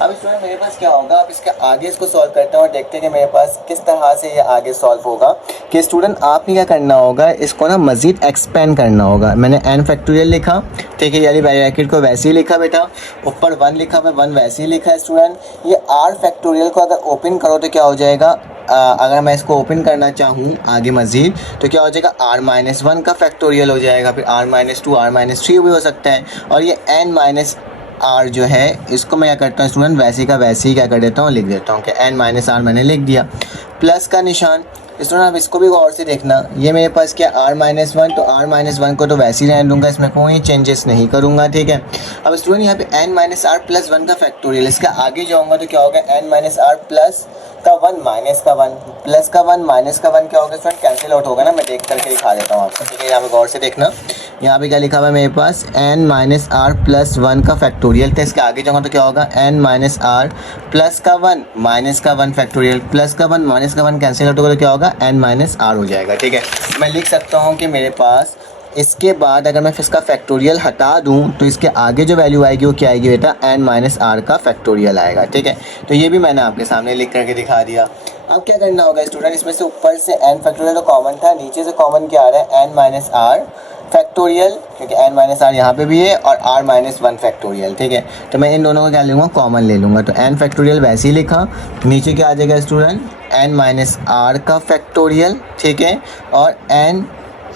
अब स्टूडेंट मेरे पास क्या होगा, अब इसके आगे इसको सॉल्व करते हैं और देखते हैं कि मेरे पास किस तरह से ये आगे सॉल्व होगा। कि स्टूडेंट आपने क्या करना होगा, इसको ना मज़ीद एक्सपेंड करना होगा। मैंने n फैक्टोरियल लिखा, ठीक है, यानी ब्रैकेट को वैसे ही लिखा बेटा, ऊपर 1 लिखा हुआ 1 वैसे ही लिखा है स्टूडेंट। ये r फैक्टोरियल को अगर ओपन करो तो क्या हो जाएगा, अगर मैं इसको ओपन करना चाहूँ आगे मज़ीद तो क्या हो जाएगा, r माइनस 1 का फैक्टोरियल हो जाएगा, फिर r माइनस 2 r माइनस 3 भी हो सकता है। और ये n माइनस r जो है इसको मैं क्या करता हूँ स्टूडेंट, वैसे का वैसे ही क्या कर देता हूँ, लिख देता हूँ कि n माइनस r मैंने लिख दिया। प्लस का निशान स्टूडेंट, अब इसको भी गौर से देखना, ये मेरे पास क्या r माइनस 1, तो r माइनस 1 को तो वैसे ही रहने दूंगा, इसमें कोई चेंजेस नहीं करूँगा। ठीक है, अब स्टूडेंट यहाँ पे n माइनस r प्लस 1 का फैक्टोरियल, इसके आगे जाऊँगा तो क्या होगा, n माइनस r प्लस का 1 माइनस का 1 प्लस का 1 माइनस का 1 क्या होगा स्टूडेंट, कैंसिल आउट होगा ना। मैं देख करके दिखा देता हूँ आपको। ठीक है, यहाँ पे गौर से देखना, यहाँ पे क्या लिखा हुआ है मेरे पास, n माइनस r प्लस 1 का फैक्टोरियल था, इसके आगे जाऊँगा तो क्या होगा, n माइनस r प्लस का 1 माइनस का 1 फैक्टोरियल, प्लस का 1 माइनस का 1 कैंसिल आउट होगा तो क्या होगा, n माइनस r हो जाएगा। ठीक है, मैं लिख सकता हूँ कि मेरे पास इसके बाद अगर मैं इसका फैक्टोरियल हटा दूं तो इसके आगे जो वैल्यू आएगी वो क्या आएगी बेटा, n माइनस r का फैक्टोरियल आएगा। ठीक है, तो ये भी मैंने आपके सामने लिख करके दिखा दिया। अब क्या करना होगा स्टूडेंट, इसमें से ऊपर से n फैक्टोरियल तो कॉमन था, नीचे से कॉमन क्या आ रहा है, n माइनस r फैक्टोरियल, क्योंकि n माइनस r यहाँ पे भी है और r माइनस 1 फैक्टोरियल। ठीक है, तो मैं इन दोनों को क्या लूँगा, कॉमन ले लूँगा। तो n फैक्टोरियल वैसे ही लिखा, नीचे क्या आ जाएगा स्टूडेंट, n माइनस r का फैक्टोरियल। ठीक है, और n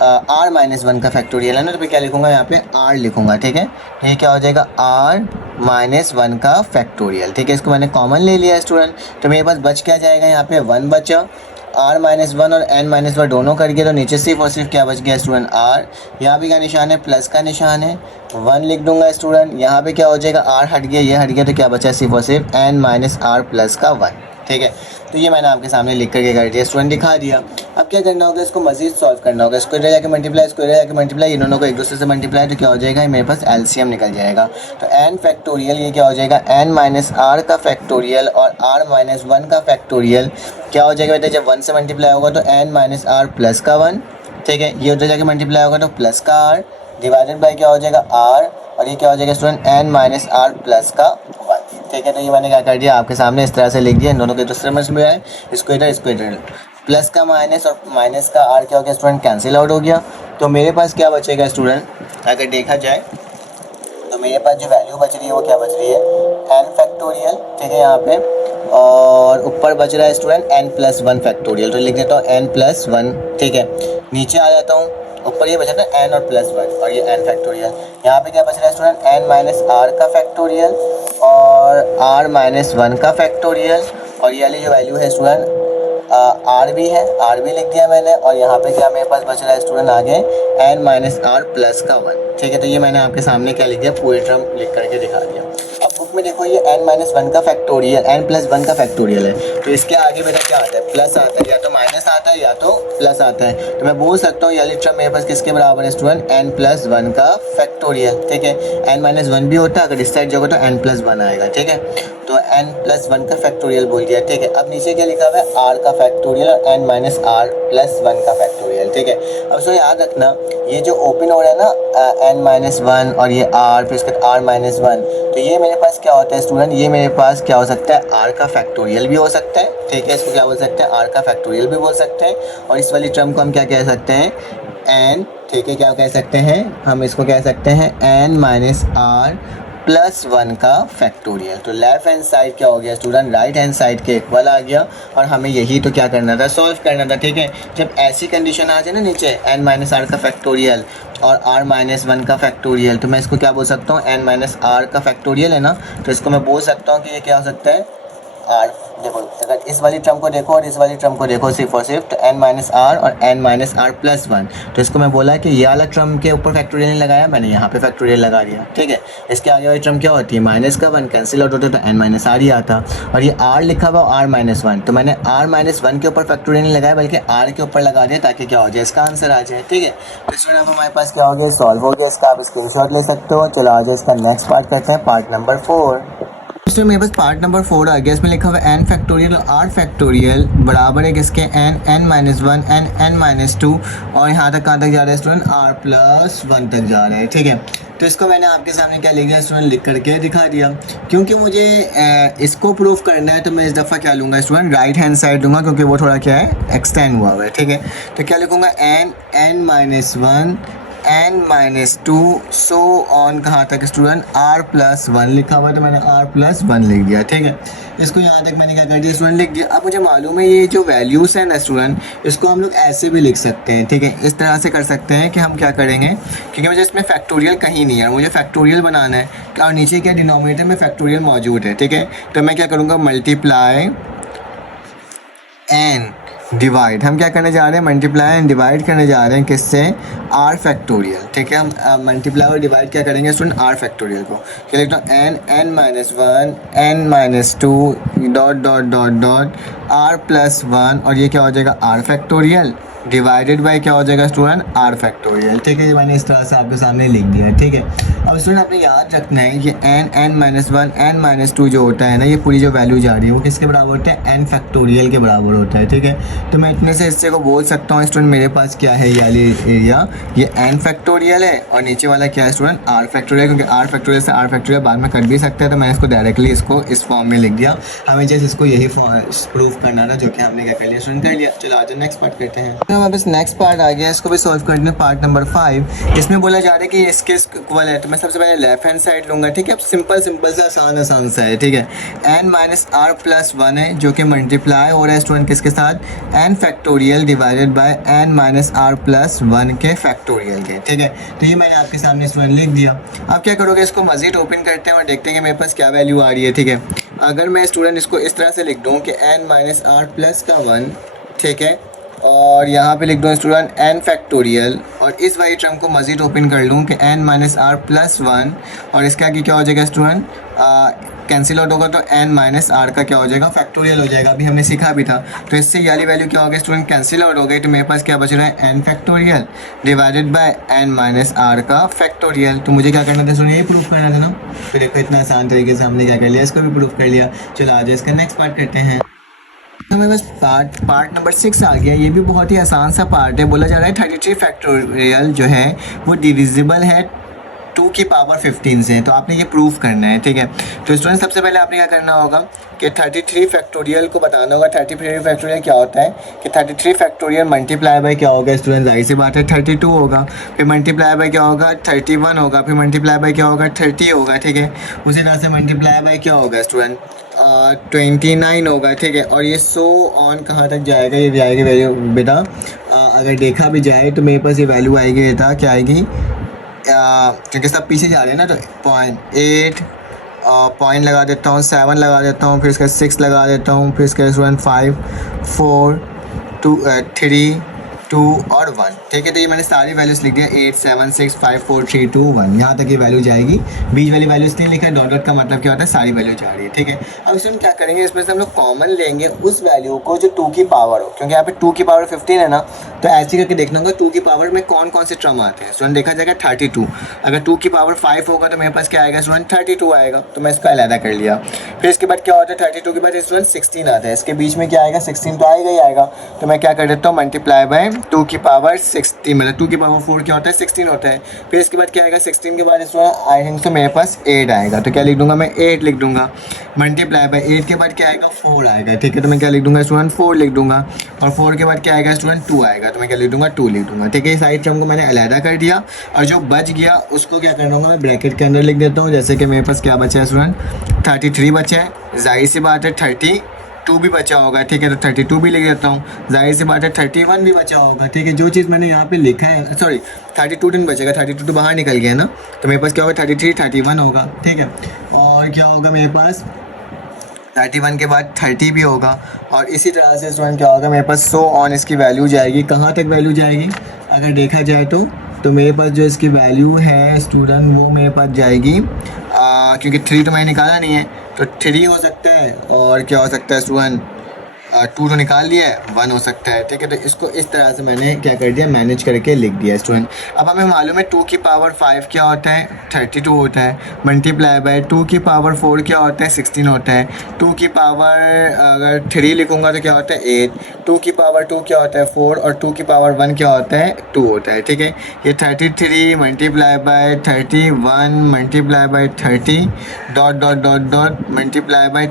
r माइनस 1 का फैक्टोरियल है ना, तो मैं क्या लिखूंगा, यहाँ पे r लिखूंगा। ठीक है, तो ये क्या हो जाएगा, r माइनस 1 का फैक्टोरियल। ठीक है, इसको मैंने कॉमन ले लिया स्टूडेंट, तो मेरे पास बच क्या जाएगा, यहाँ पे 1 बचा, r माइनस 1 और n माइनस 1 दोनों कर गया, तो नीचे सिर्फ और सिर्फ क्या बच गया स्टूडेंट, r। यहाँ पे क्या निशान है, प्लस का निशान है, 1 लिख दूंगा स्टूडेंट। यहाँ पे क्या हो जाएगा, r हट गया, ये हट गया, तो क्या बचा सिर्फ और सिर्फ n माइनस r प्लस का 1। ठीक है, तो ये मैंने आपके सामने लिख करके कर दिया स्टूडेंट, दिखा दिया। अब क्या करना होगा, इसको मजीद सॉल्व करना होगा, इसको इधर जाके मल्टीप्लाई, इसको इधर जाके मल्टीप्लाई, इन दोनों को एक दूसरे से मल्टीप्लाई, तो क्या हो जाएगा, मेरे पास एलसीएम निकल जाएगा। तो n फैक्टोरियल ये क्या हो जाएगा, n माइनस r का फैक्टोरियल और r माइनस 1 का फैक्टोरियल क्या हो जाएगा बेटा, जब 1 से मल्टीप्लाई होगा तो n माइनस r प्लस का 1। ठीक है, ये उधर जाके मल्टीप्लाई होगा तो प्लस का r डिवाइडेड बाई क्या हो जाएगा r, और ये क्या हो जाएगा student, n minus r plus का 1। ठीक है, तो ये मैंने क्या कर दिया आपके सामने इस तरह से लिख दिया, इन दोनों के दूसरे में आए, इसको इधर प्लस का माइनस और माइनस का r क्या हो गया स्टूडेंट, कैंसिल आउट हो गया। तो मेरे पास क्या बचेगा स्टूडेंट, अगर देखा जाए तो मेरे पास जो वैल्यू बच रही है वो क्या बच रही है, n फैक्टोरियल। ठीक है, यहाँ पे और ऊपर बच रहा है स्टूडेंट n प्लस 1 फैक्टोरियल, तो लिख देता हूँ n प्लस 1। ठीक है, नीचे आ जाता हूँ, ऊपर ये बचा था n और प्लस 1 और ये n फैक्टोरियल। यहाँ पे क्या बच रहा है स्टूडेंट, n माइनस r का फैक्टोरियल और r माइनस 1 का फैक्टोरियल, और ये वाली जो वैल्यू है स्टूडेंट r भी है, r भी लिख दिया मैंने, और यहाँ पे क्या मेरे पास बच रहा है स्टूडेंट आगे n माइनस r प्लस का 1। ठीक है, तो ये मैंने आपके सामने क्या लिख दिया, पूरी टर्म लिख करके दिखा दिया। अब बुक में देखो ये n माइनस 1 का फैक्टोरियल, n प्लस 1 का फैक्टोरियल है, तो इसके आगे बेटा क्या आता है, प्लस आता है, या तो माइनस आता है या तो प्लस आता है। तो मैं बोल सकता हूँ ये टर्म मेरे पास किसके बराबर है स्टूडेंट, n प्लस 1 का फैक्टोरियल। ठीक है, n माइनस 1 भी होता है, अगर इस साइड जाओगे तो n प्लस 1 आएगा। ठीक है, तो n प्लस 1 का फैक्टोरियल बोल दिया। ठीक है, अब नीचे क्या लिखा हुआ है, r का फैक्टोरियल और n माइनस r प्लस 1 का फैक्टोरियल। ठीक है, अब सो याद रखना ये जो ओपन हो रहा है ना n माइनस 1 और ये r फिर उसके बाद r माइनस 1, तो ये मेरे पास क्या होता है स्टूडेंट, ये मेरे पास क्या हो सकता है, r का फैक्टोरियल भी हो सकता है। ठीक है, इसको क्या बोल सकते हैं, r का फैक्टोरियल भी बोल सकते हैं, और इस वाली टर्म को हम क्या कह सकते हैं, n। ठीक है, क्या कह सकते हैं हम, इसको कह सकते हैं n माइनस r प्लस 1 का फैक्टोरियल। तो लेफ्ट हैंड साइड क्या हो गया स्टूडेंट, राइट हैंड साइड के इक्वल आ गया, और हमें यही तो क्या करना था, सॉल्व करना था। ठीक है, जब ऐसी कंडीशन आ जाए ना नीचे n माइनस r का फैक्टोरियल और r माइनस 1 का फैक्टोरियल, तो मैं इसको क्या बोल सकता हूँ, n माइनस r का फैक्टोरियल है ना, तो इसको मैं बोल सकता हूँ कि ये क्या हो सकता है, आर, देखो अगर इस वाली टर्म को देखो और इस वाली टर्म को देखो सिर्फ और सिर्फ, तो एन माइनस आर और N minus R plus one, तो इसको मैं बोला कि ये वाला टर्म के ऊपर फैक्टोरियल नहीं लगाया, मैंने यहाँ पे फैक्टोरियल लगा दिया, ठीक है। इसके आगे वाली टर्म क्या होती है, माइनस का वन कैंसिल आउट होता है तो एन माइनस आर ही आता, और ये आर लिखा हुआ आर माइनस वन, तो मैंने आर माइनस वन के ऊपर फैक्टोरियल नहीं लगाया बल्कि आर के ऊपर लगा दिया ताकि क्या हो जाए, इसका आंसर आ जाए, ठीक है। तो इसमें अब हमारे पास क्या हो गया, सॉल्व हो गया इसका, आप स्क्रीनशॉट ले सकते हो। चलो आ जाए इसका नेक्स्ट पार्ट करते हैं, पार्ट नंबर 4। इसमें मेरे पास पार्ट नंबर 4 आ गया, इसमें लिखा हुआ है एन फैक्टोरियल और आर फैक्टोरियल बराबर है किसके, N minus one N minus two, और यहाँ तक कहाँ तक जा रहा है स्टूडेंट, आर प्लस वन तक जा रहा है, ठीक है। तो इसको मैंने आपके सामने क्या लिख दिया स्टूडेंट, लिख करके दिखा दिया। क्योंकि मुझे इसको प्रूफ करना है तो मैं इस दफ़ा क्या लूँगा स्टूडेंट, राइट हैंड साइड लूँगा क्योंकि वो थोड़ा क्या है एक्सटेंड हुआ है, ठीक है। तो क्या लिखूँगा, N minus one N minus two so on कहाँ तक स्टूडेंट, आर प्लस वन लिखा हुआ है तो मैंने आर प्लस वन लिख दिया, ठीक है। इसको यहाँ तक मैंने क्या कर दिया स्टूडेंट, लिख दिया। अब मुझे मालूम है ये जो वैल्यूज़ है ना स्टूडेंट, इसको हम लोग ऐसे भी लिख सकते हैं, ठीक है। इस तरह से कर सकते हैं कि हम क्या करेंगे, क्योंकि मुझे इसमें फैक्टोरियल कहीं नहीं है, मुझे फैक्टोरियल बनाना है और नीचे क्या डिनोमिनेटर में फैक्टोरियल मौजूद है, ठीक है। तो मैं क्या करूँगा, मल्टीप्लाई एन डिवाइड, हम क्या करने जा रहे हैं, मल्टीप्लाई एंड डिवाइड करने जा रहे हैं किससे, आर फैक्टोरियल, ठीक है। हम मल्टीप्लाई और डिवाइड क्या करेंगे स्टूडेंट, आर फैक्टोरियल को। क्या लिखता हूँ, N minus one N minus two dot dot dot dot R plus one, और ये क्या हो जाएगा, आर फैक्टोरियल डिवाइडेड बाय क्या हो जाएगा स्टूडेंट, आर फैक्टोरियल, ठीक है। ये मैंने इस तरह से आपके सामने लिख दिया है, ठीक है। अब स्टूडेंट आपने याद रखना है कि N minus one N minus two जो होता है ना, ये पूरी जो वैल्यू जा रही है वो किसके बराबर होता है, एन फैक्टोरियल के बराबर होता है, ठीक है। तो मैं इतने से हिस्से को बोल सकता हूँ स्टूडेंट, मेरे पास क्या है, ये एरिया ये एन फैक्टोरियल है और नीचे वाला क्या है स्टूडेंट, आर फैक्टोरियल, क्योंकि आर फैक्टोरियल से आर फैक्टोरियल बाद में कर भी सकते हैं, तो मैंने इसको डायरेक्टली इसको इस फॉर्म में लिख दिया। हमें जैसे इसको यही प्रूफ करना था, जो कि हमने क्या कर लिया स्टूडेंट, कर लिया। चलो आज नेक्स्ट पार्ट करते हैं। तो हमारे पास नेक्स्ट पार्ट आ गया, इसको भी सॉल्व करते हैं, पार्ट नंबर 5। इसमें बोला जा रहा है कि ये इसके इक्वल है, तो मैं सबसे पहले लेफ्ट हैंड साइड लूँगा, ठीक है। सिंपल सा आसान सा है, ठीक है। N minus R plus one है जो कि मल्टीप्लाई हो रहा है स्टूडेंट किसके साथ, N factorial divided by N minus R plus one के फैक्टोरियल के, ठीक है। तो ये मैंने आपके सामने स्टूडेंट लिख दिया। अब क्या करोगे, इसको मज़ीद ओपन करते हैं और देखते हैं कि मेरे पास क्या वैल्यू आ रही है, ठीक है। अगर मैं स्टूडेंट इसको इस तरह से लिख दूँ कि एन माइनस आर प्लस का वन, ठीक है, और यहाँ पे लिख दो स्टूडेंट एन फैक्टोरियल, और इस वाली टर्म को मज़ीद ओपन कर लूँ कि N minus R plus one, और इसका आगे क्या हो जाएगा स्टूडेंट, कैंसिल आउट होगा तो एन माइनस आर का क्या हो जाएगा, फैक्टोरियल हो जाएगा। अभी हमने सीखा भी था, तो इससे ये वाली वैल्यू क्या हो गया स्टूडेंट, कैंसिल आउट हो गई, तो मेरे पास क्या बच रहा है, N factorial divided by N minus R का फैक्टोरियल। तो मुझे क्या करना था स्टूडेंट, यही प्रूफ करना था ना। तो देखो इतना आसान तरीके से हमने क्या कर लिया, इसको भी प्रूफ कर लिया। चलो आज इसका नेक्स्ट पार्ट करते हैं। हमें बस पार्ट नंबर 6 आ गया। ये भी बहुत ही आसान सा पार्ट है। बोला जा रहा है 33 फैक्टोरियल जो है वो डिविजिबल है 2 की पावर 15 से, तो आपने ये प्रूफ करना है, ठीक है। तो स्टूडेंट सबसे पहले आपने क्या करना होगा कि 33 फैक्टोरियल को बताना होगा। 33 फैक्टोरियल क्या होता है कि 33 फैक्टोरियल मल्टीप्लाई बाय क्या होगा स्टूडेंट, जाहिर सी बात है 32 होगा, फिर मल्टीप्लाई बाय क्या होगा 31 होगा, फिर मल्टीप्लाई बाय क्या होगा 30 होगा, ठीक है। उसी तरह से मल्टीप्लाई बाय क्या होगा स्टूडेंट 29 होगा, ठीक है। और ये सो ऑन कहाँ तक जाएगा, ये जाएगी वैल्यू बेटा, अगर देखा भी जाए तो मेरे पास ये वैल्यू आएगी बेटा, क्या आएगी, क्योंकि सब पीछे जा रहे हैं ना, तो 0.8 पॉइंट लगा देता हूँ, 7 लगा देता हूँ, फिर इसका 6 लगा देता हूँ, फिर इसका स्टूडेंट 5 4 2 3 2 और 1, ठीक है। तो ये मैंने सारी वैल्यूज लिख दिया, 8 7 6 5 4 3 2 1, यहाँ तक ये वैल्यू जाएगी। बीच वाली वैल्यू इसलिए लिखा है, डॉट डॉट का मतलब क्या होता है, सारी वैल्यू जा रही है, ठीक है। अब इसमें क्या करेंगे, इसमें से हम लोग कॉमन लेंगे उस वैल्यू को जो 2 की पावर हो, क्योंकि यहाँ पे 2 की पावर 15 है ना, तो ऐसे करके देखना होगा 2 की पावर में कौन कौन से टर्म आते हैं। स्टूडेंट देखा जाएगा 32, अगर 2 की पावर 5 होगा तो मेरे पास क्या आएगा स्टूडेंट 32 आएगा, तो मैं इसको अलग कर लिया। फिर इसके बाद क्या होता है 32 के बाद स्टूडेंट 16 आता है, इसके बीच में क्या आएगा 16 तो आएगा ही आएगा, तो मैं क्या कर देता हूँ मल्टीप्लाई बाय 2 की पावर 16, मतलब 2 की पावर 4 क्या होता है 16 होता है। फिर इसके बाद क्या आएगा 16 के बाद स्टूडेंट आई थिंक तो मेरे पास 8 आएगा, तो क्या लिख दूंगा मैं 8 लिख दूंगा, मल्टीप्लाई बाय 8 के बाद क्या आएगा 4 आएगा, ठीक है। तो मैं क्या लिख दूंगा स्टूडेंट 4 लिख दूंगा, और 4 के बाद क्या आएगा स्टूडेंट 2 आएगा, तो मैं क्या लिख दूंगा 2 लिख दूंगा, ठीक है। इस साइड टर्म को मैंने अलहदा कर दिया, और जो बच गया उसको क्या करना होगा मैं ब्रैकेट के अंदर लिख देता हूँ। जैसे कि मेरे पास क्या बचा है स्टूडेंट 33 बचा है, जाहिर सी बात है 32 भी बचा होगा, ठीक है, तो 32 भी लिख देता हूँ। जाहिर सी बात है 31 भी बचा होगा, ठीक है। जो चीज़ मैंने यहाँ पे लिखा है, सॉरी 32 दिन बचेगा, 32 तो बाहर निकल गया ना, तो मेरे पास क्या होगा 33 31 होगा, ठीक है। और क्या होगा मेरे पास 31 के बाद 30 भी होगा, और इसी तरह से स्टूडेंट क्या होगा मेरे पास सो ऑन इसकी वैल्यू जाएगी। कहाँ तक वैल्यू जाएगी अगर देखा जाए तो मेरे पास जो इसकी वैल्यू है स्टूडेंट वो मेरे पास जाएगी क्योंकि 3 तो मैंने निकाला नहीं है, तो 3 हो सकता है, और क्या हो सकता है स्टूडेंट 2 तो निकाल लिया है, 1 हो सकता है। ठीक है, तो इसको इस तरह से मैंने क्या कर दिया, मैनेज करके लिख दिया स्टूडेंट। अब हमें मालूम है 2 की पावर 5 क्या होता है, 32 होता है, मल्टीप्लाई बाय 2 की पावर 4 क्या होता है, 16 होता है। 2 की पावर अगर 3 लिखूंगा तो क्या होता है 8, 2 की पावर 2 क्या होता है 4, और 2 की पावर 1 क्या होता है 2 होता है। ठीक है, ये 33 multiply by 31 multiply by 30 dot dot dot dot multiply by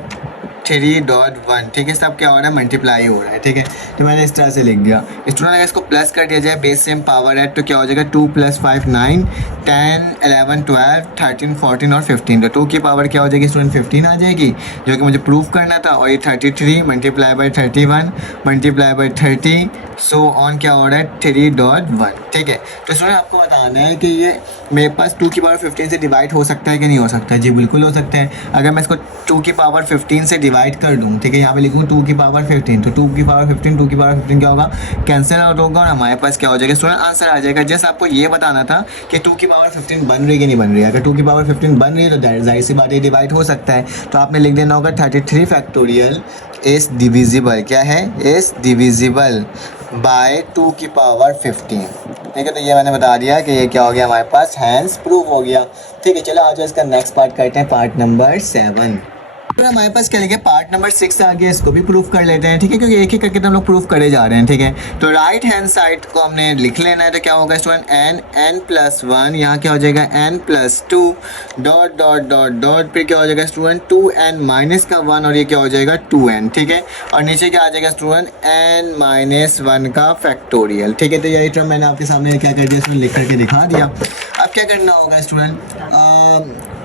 3.1। ठीक है, सब क्या हो रहा है, मल्टीप्लाई हो रहा है। ठीक है, तो मैंने इस तरह से लिख दिया। स्टूडेंट अगर इसको प्लस कर दिया जाए, बेस सेम पावर है, तो क्या हो जाएगा 2 + 5 9 10 11 12 13 14 और 15। तो 2 की पावर क्या हो जाएगी स्टूडेंट 15 आ जाएगी, जो कि मुझे प्रूव करना था। और ये 33 multiply by 31 multiply by 30 so on क्या हो रहा है 3.1। ठीक है, तो स्टूडेंट आपको बताना है कि ये मेरे पास 2 की पावर 15 से डिवाइड हो सकता है कि नहीं हो सकता है। जी बिल्कुल हो सकता है। अगर मैं इसको 2 की पावर 15 से डिवाइड कर दूँ, ठीक है, यहाँ पे लिखूँ 2 की पावर 15, तो 2 की पावर 15 2 की पावर 15 क्या होगा, कैंसिल आउट होगा, और हमारे पास क्या हो जाएगा स्टूडेंट आंसर आ जाएगा। जस्ट आपको ये बताना था कि 2 की पावर 15 बन रही है कि नहीं बन रही है। अगर 2 की पावर 15 बन रही है तो जाहिर सी बात है डिवाइड हो सकता है। तो आपने लिख देना होगा 33 फैक्टोरियल इज डिविजिबल, क्या है, इज डिविजिबल बाय 2 की पावर 15। ठीक है, तो ये मैंने बता दिया कि ये क्या हो गया हमारे पास, हैंस प्रूव हो गया। ठीक है, चलो आज इसका नेक्स्ट पार्ट करते हैं, पार्ट नंबर 7। तो हमारे पास क्या लिखे, पार्ट नंबर 6 आ गया, इसको भी प्रूफ कर लेते हैं। ठीक है, क्योंकि एक ही करके तो हम लोग प्रूफ करे जा रहे हैं। ठीक है, तो राइट हैंड साइड को हमने लिख लेना है। तो क्या होगा स्टूडेंट n+1, यहाँ क्या हो जाएगा n+2 dot dot dot dot, फिर क्या हो जाएगा स्टूडेंट 2n माइनस का 1, और ये क्या हो जाएगा 2n। ठीक है, और नीचे क्या आ जाएगा स्टूडेंट n-1 का फैक्टोरियल। ठीक है, तो यही टर्म मैंने आपके सामने क्या कर दिया स्टूडेंट, लिख करके दिखा दिया। अब क्या करना होगा स्टूडेंट,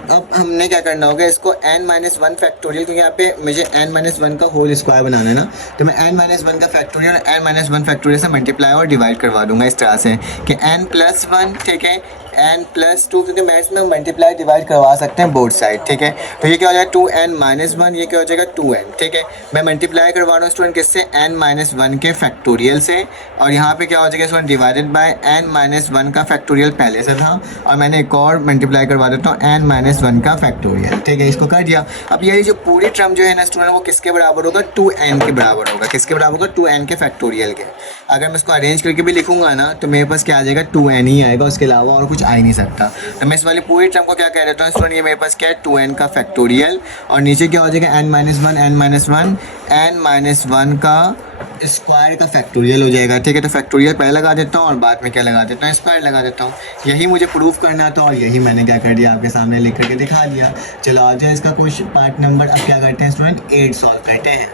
अब हमने क्या करना होगा, इसको n-1 फैक्टोरियल, क्योंकि यहाँ पे मुझे n-1 का होल स्क्वायर बनाना है ना, तो मैं n-1 का फैक्टोरियल n-1 फैक्टोरियल से मल्टीप्लाई और डिवाइड करवा दूंगा इस तरह से कि n+1, ठीक है, n+2, क्योंकि मैथ्स में मल्टीप्लाई डिवाइड करवा सकते हैं बोथ साइड। ठीक है, तो ये क्या हो जाएगा 2n-1, ये क्या हो जाएगा 2n। ठीक है, मैं मल्टीप्लाई करवा रहा हूँ स्टूडेंट किससे, n-1 के फैक्टोरियल से, और यहाँ पे क्या हो जाएगा स्टूडेंट डिवाइडेड बाय n-1 का फैक्टोरियल पहले से था, और मैंने एक और मल्टीप्लाई करवा देता हूँ n-1 का फैक्टोरियल। ठीक है, इसको कर दिया। अब ये जो पूरी टर्म जो है ना स्टूडेंट, वो किसके बराबर होगा, 2n के बराबर होगा। किसके बराबर होगा, 2n के फैक्टोरियल के। अगर मैं इसको अरेंज करके भी लिखूंगा ना, तो मेरे पास क्या आ जाएगा 2n ही आएगा, उसके अलावा और कुछ आ ही नहीं सकता। तो मैं इस वाली पूरी टर्म को क्या कह देता हूँ स्टूडेंट, ये मेरे पास क्या है 2n का फैक्टोरियल, और नीचे क्या हो जाएगा n-1 का स्क्वायर का फैक्टोरियल हो जाएगा। ठीक है, तो फैक्टोरियल पहले लगा देता हूँ और बाद में क्या लगा देता हूँ, स्क्वायर लगा देता हूँ। यही मुझे प्रूफ करना था, और यही मैंने क्या कर दिया, आपके सामने लिख करके दिखा दिया। चलो आ जाए इसका क्वेश्चन पार्ट नंबर, अब क्या करते हैं स्टूडेंट, 8 सॉल्व करते हैं।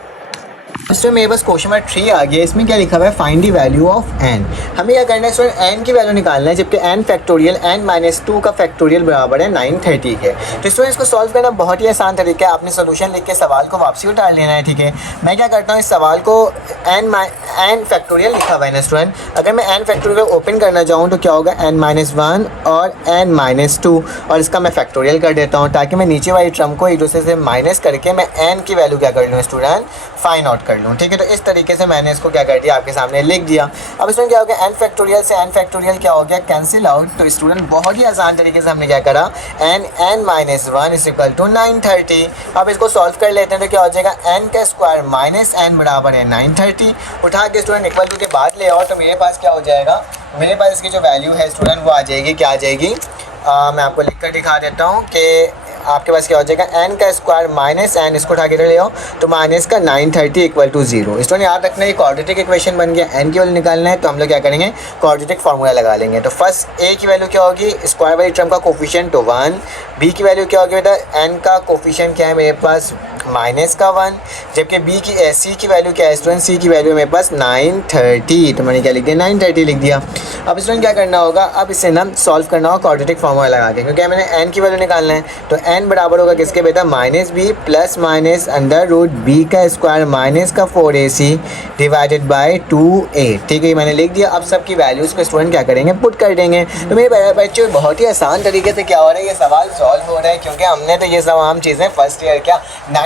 दोस्तों मेरे पास क्वेश्चन नंबर 3 आ गया। इसमें क्या लिखा हुआ है, find the value of n। हमें क्या करना है स्टूडेंट, n की वैल्यू निकालना है, जबकि n फैक्टोरियल n-2 का फैक्टोरियल बराबर है 930 के। तो स्टूडेंट इसको सॉल्व करना बहुत ही आसान तरीका है, आपने सोल्यूशन लिख के सवाल को वापसी उतार लेना है। ठीक है, मैं क्या करता हूँ, इस सवाल को n फैक्टोरियल लिखा हुआ है ना स्टूडेंट, अगर मैं n फैक्टोरियल ओपन करना चाहूँ तो क्या होगा n-1 और n-2, और इसका मैं फैक्टोरियल कर देता हूँ, ताकि मैं नीचे वाली टर्म को एक दूसरे से माइनस करके मैं n की वैल्यू क्या कर लूँ स्टूडेंट, फाइंड आउट कर लूँ। ठीक है, तो इस तरीके से मैंने इसको क्या कर दिया, आपके सामने लिख दिया। अब इसमें क्या हो गया, n फैक्टोरियल से n फैक्टोरियल क्या हो गया, कैंसिल आउट। तो स्टूडेंट बहुत ही आसान तरीके से हमने क्या करा, n-1 = 930। अब इसको सॉल्व कर लेते हैं, तो क्या हो जाएगा, n का स्क्वायर माइनस n बराबर है 930। उठा के स्टूडेंट इक्वल टू के बाद ले आओ, तो मेरे पास क्या हो जाएगा, मेरे पास इसकी जो वैल्यू है स्टूडेंट वो आ जाएगी, क्या आ जाएगी, मैं आपको लिख कर दिखा देता हूँ कि आपके पास क्या हो जाएगा, n का स्क्वायर माइनस n, इसको उठा के ले आओ, तो माइनस का 930 = 0। इस तरह याद रखना, ये क्वाड्रेटिक इक्वेशन बन गया। n की वैल्यू निकालना है, तो हम लोग क्या करेंगे, क्वाड्रेटिक फार्मूला लगा लेंगे। तो फर्स्ट a की वैल्यू क्या होगी, स्क्वायर वाली टर्म का कोफिशिएंट तो 1, b की वैल्यू क्या होगी बेटा, n का कोफिशिएंट क्या है मेरे पास माइनस का 1, जबकि c की वैल्यू क्या है स्टूडेंट, c की वैल्यू मेरे पास 930, तो मैंने क्या लिख दिया, 930 लिख दिया। अब स्टूडेंट क्या करना होगा, अब इसे ना सॉल्व करना होगा क्वाड्रेटिक फार्मूला लगा के, क्योंकि मैंने n की वैल्यू निकालना है। तो n बराबर होगा किसके बेटा, -b प्लस माइनस √b का स्क्वायर माइनस का 4ac डिवाइडेड बाय 2a। ठीक है, मैंने लिख दिया। अब सबकी वैल्यूज़ को स्टूडेंट क्या करेंगे, पुट कर देंगे। तो मेरे बच्चों बहुत ही आसान तरीके से क्या हो रहा है, ये सवाल सॉल्व हो रहा है, क्योंकि हमने तो ये तमाम चीज़ें फर्स्ट ईयर क्या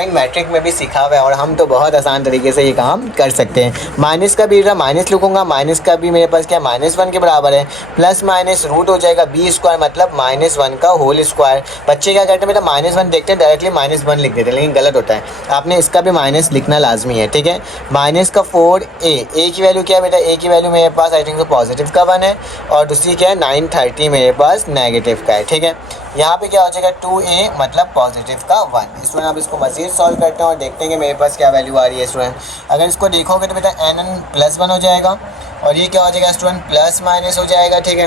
डिफाइंड मैट्रिक में भी सीखा हुआ है और हम तो बहुत आसान तरीके से ये काम कर सकते हैं। माइनस का भी माइनस लिखूंगा, माइनस का भी मेरे पास क्या -1 के बराबर है, प्लस माइनस रूट हो जाएगा b² मतलब -1 का होल स्क्वायर। बच्चे क्या करते हैं बेटा -1 देखते हैं डायरेक्टली -1 लिख देते हैं, लेकिन गलत होता है, आपने इसका भी माइनस लिखना लाजमी है। ठीक है, माइनस का 4a, a की वैल्यू क्या है बेटा, a की वैल्यू मेरे पास आई थिंक पॉजिटिव का 1 है और दूसरी क्या है 930 मेरे पास नेगेटिव का है। ठीक है, यहाँ पे क्या हो जाएगा 2a मतलब पॉजिटिव का 1। स्टूडेंट आप इसको मज़ीद सॉल्व करते हैं और देखते हैं कि मेरे पास क्या वैल्यू आ रही है। स्टूडेंट अगर इसको देखोगे तो बेटा n+1 हो जाएगा और ये क्या हो जाएगा स्टूडेंट प्लस माइनस हो जाएगा। ठीक है,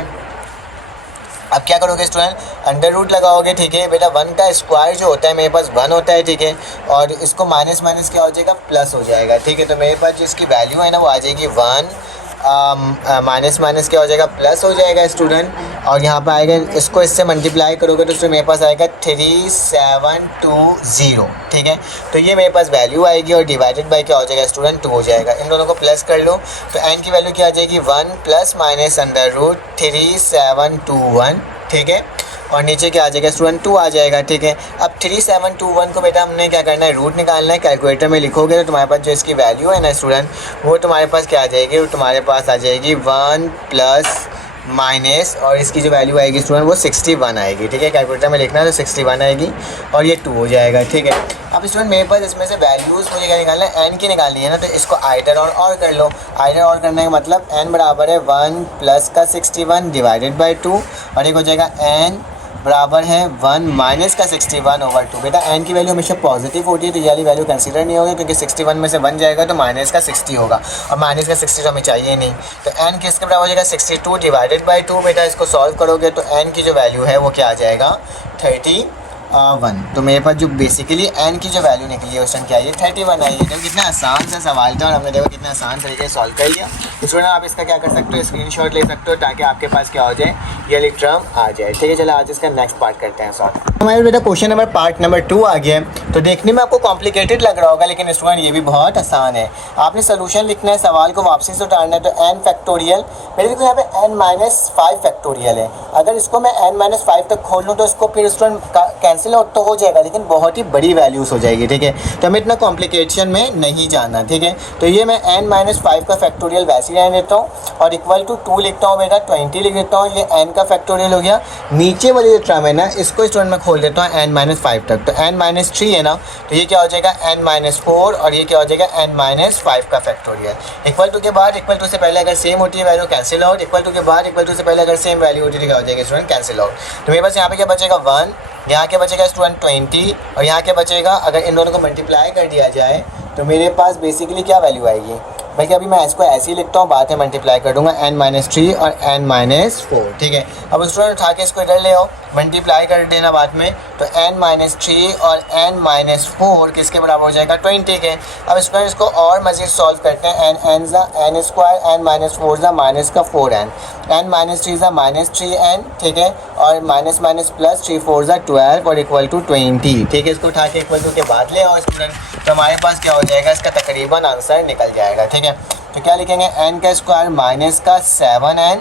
अब क्या करोगे स्टूडेंट, अंडर रूट लगाओगे। ठीक है बेटा, 1 का स्क्वायर जो होता है मेरे पास 1 होता है। ठीक है, और इसको माइनस माइनस क्या हो जाएगा प्लस हो जाएगा। ठीक है, तो मेरे पास जो इसकी वैल्यू है ना वो आ जाएगी 1 माइनस माइनस क्या हो जाएगा प्लस हो जाएगा स्टूडेंट, और यहाँ पे आएगा इसको इससे मल्टीप्लाई करोगे तो उसमें मेरे पास आएगा 3720। ठीक है, तो ये मेरे पास वैल्यू आएगी और डिवाइडेड बाय क्या हो जाएगा स्टूडेंट 2 हो जाएगा। इन दोनों को प्लस कर लो तो n की वैल्यू क्या आ जाएगी 1 प्लस माइनस अंडर रूट 3721। ठीक है, और नीचे क्या आ जाएगा स्टूडेंट 2 आ जाएगा। ठीक है, अब 3721 को बेटा हमने क्या करना है रूट निकालना है। कैलकुलेटर में लिखोगे तो तुम्हारे पास जो इसकी वैल्यू है ना स्टूडेंट वो तुम्हारे पास क्या आ जाएगी, वो तुम्हारे पास आ जाएगी 1 प्लस माइनस और इसकी जो वैल्यू आएगी स्टूडेंट वो 61 आएगी। ठीक है, कैलकुलेटर में लिखना है तो 61 आएगी और ये 2 हो जाएगा। ठीक है, अब स्टूडेंट मेरे पास इसमें से वैल्यूज़ मुझे क्या निकालना है, n की निकालनी है ना, तो इसको आइडर और कर लो। आइडर और करने का मतलब n बराबर है 1 प्लस का 61 डिवाइडेड बाई 2 और एक हो जाएगा n बराबर है 1 माइनस का 61/2। बेटा n की वैल्यू हमेशा पॉजिटिव होती है तो ये वाली वैल्यू कंसीडर नहीं होगी, क्योंकि 61 में से 1 जाएगा तो माइनस का 60 होगा और माइनस का 60 तो हमें चाहिए नहीं। तो n किसके बराबर हो जाएगा 62 डिवाइडेड बाई 2। बेटा इसको सॉल्व करोगे तो n की जो वैल्यू है वो क्या आ जाएगा 31। तो मेरे पास जो बेसिकली n की जो वैल्यू निकली है उस टाइम क्या है 31 आई है। देखो कितना आसान सा सवाल था और हमने देखो कितना आसान तरीके से सॉल्व कर लिया। स्टूडेंट आप इसका क्या कर सकते हो, स्क्रीनशॉट ले सकते हो ताकि आपके पास क्या हो जाए ये वाली टर्म आ जाए। ठीक है, चलो आज इसका नेक्स्ट पार्ट करते हैं सॉल्व। हमारे बेटा क्वेश्चन नंबर पार्ट नंबर 2 आ गया है। तो देखने में आपको कॉम्प्लिकेटेड लग रहा होगा लेकिन स्टूडेंट ये भी बहुत आसान है। आपने सोल्यूशन लिखना है, सवाल को वापसी से उतारना है। तो n फैक्टोरियल मेरे को यहाँ पे n-5 फैक्टोरियल है। अगर इसको मैं n-5 तक खोल लूँ तो इसको फिर स्टूडेंट कैंसिल आउट तो हो जाएगा लेकिन बहुत ही बड़ी वैल्यूज़ हो जाएगी। ठीक है, तो हमें इतना कॉम्प्लिकेशन में नहीं जाना। ठीक है, तो ये मैं n-5 का फैक्टोरियल वैसे ही रहने देता हूँ और इक्वल टू 2 लिखता हूँ बेटा, 20 लिख देता हूँ। ये n का फैक्टोरियल हो गया। नीचे वाली जो टर्म है ना इसको स्टूडेंट मैं खोल देता हूँ n-5 तक। तो n-3 है ना, तो ये क्या हो जाएगा n-4 और ये क्या हो जाएगा n-5 का फैक्टोरियल। इक्वल टू के बाद इक्वल टू से पहले अगर सेम होती है value cancel out, equal to के बाद इक्वल टू से पहले अगर सेम वैल्यू होती है क्या हो जाएगा स्टूडेंट कैंसिल आउट। तो मेरे पास यहाँ पे क्या बचेगा 1, यहाँ क्या बचेगा स्टूडेंट 20 और यहाँ क्या बचेगा, अगर इन दोनों को मल्टीप्लाई कर दिया जाए तो मेरे पास बेसिकली क्या वैल्यू आएगी। बल्कि अभी मैं इसको ऐसे ही लिखता हूँ, बाद में मल्टीप्लाई कर दूँगा n-3 और n-4। ठीक है, अब स्टूडेंट उठा के इसको इधर ले आओ, मल्टीप्लाई कर देना बाद में। तो n-3 और n-4 किसके बराबर हो जाएगा 20 के। अब स्टूडेंट इसको और मज़ीद सॉल्व करते हैं। n स्क्वायर n-4 ज़ा माइनस का 4n, n-3 ज़ा -3n। ठीक है, और माइनस माइनस प्लस 3 4 ज़ा 12 और इक्वल टू 20। ठीक है, इसको उठा के इक्वल टू के बाद ले आओ स्टूडेंट, तो हमारे पास क्या हो जाएगा इसका तकरीबन आंसर निकल जाएगा। ठीक है, तो क्या लिखेंगे n का स्क्वायर माइनस का 7n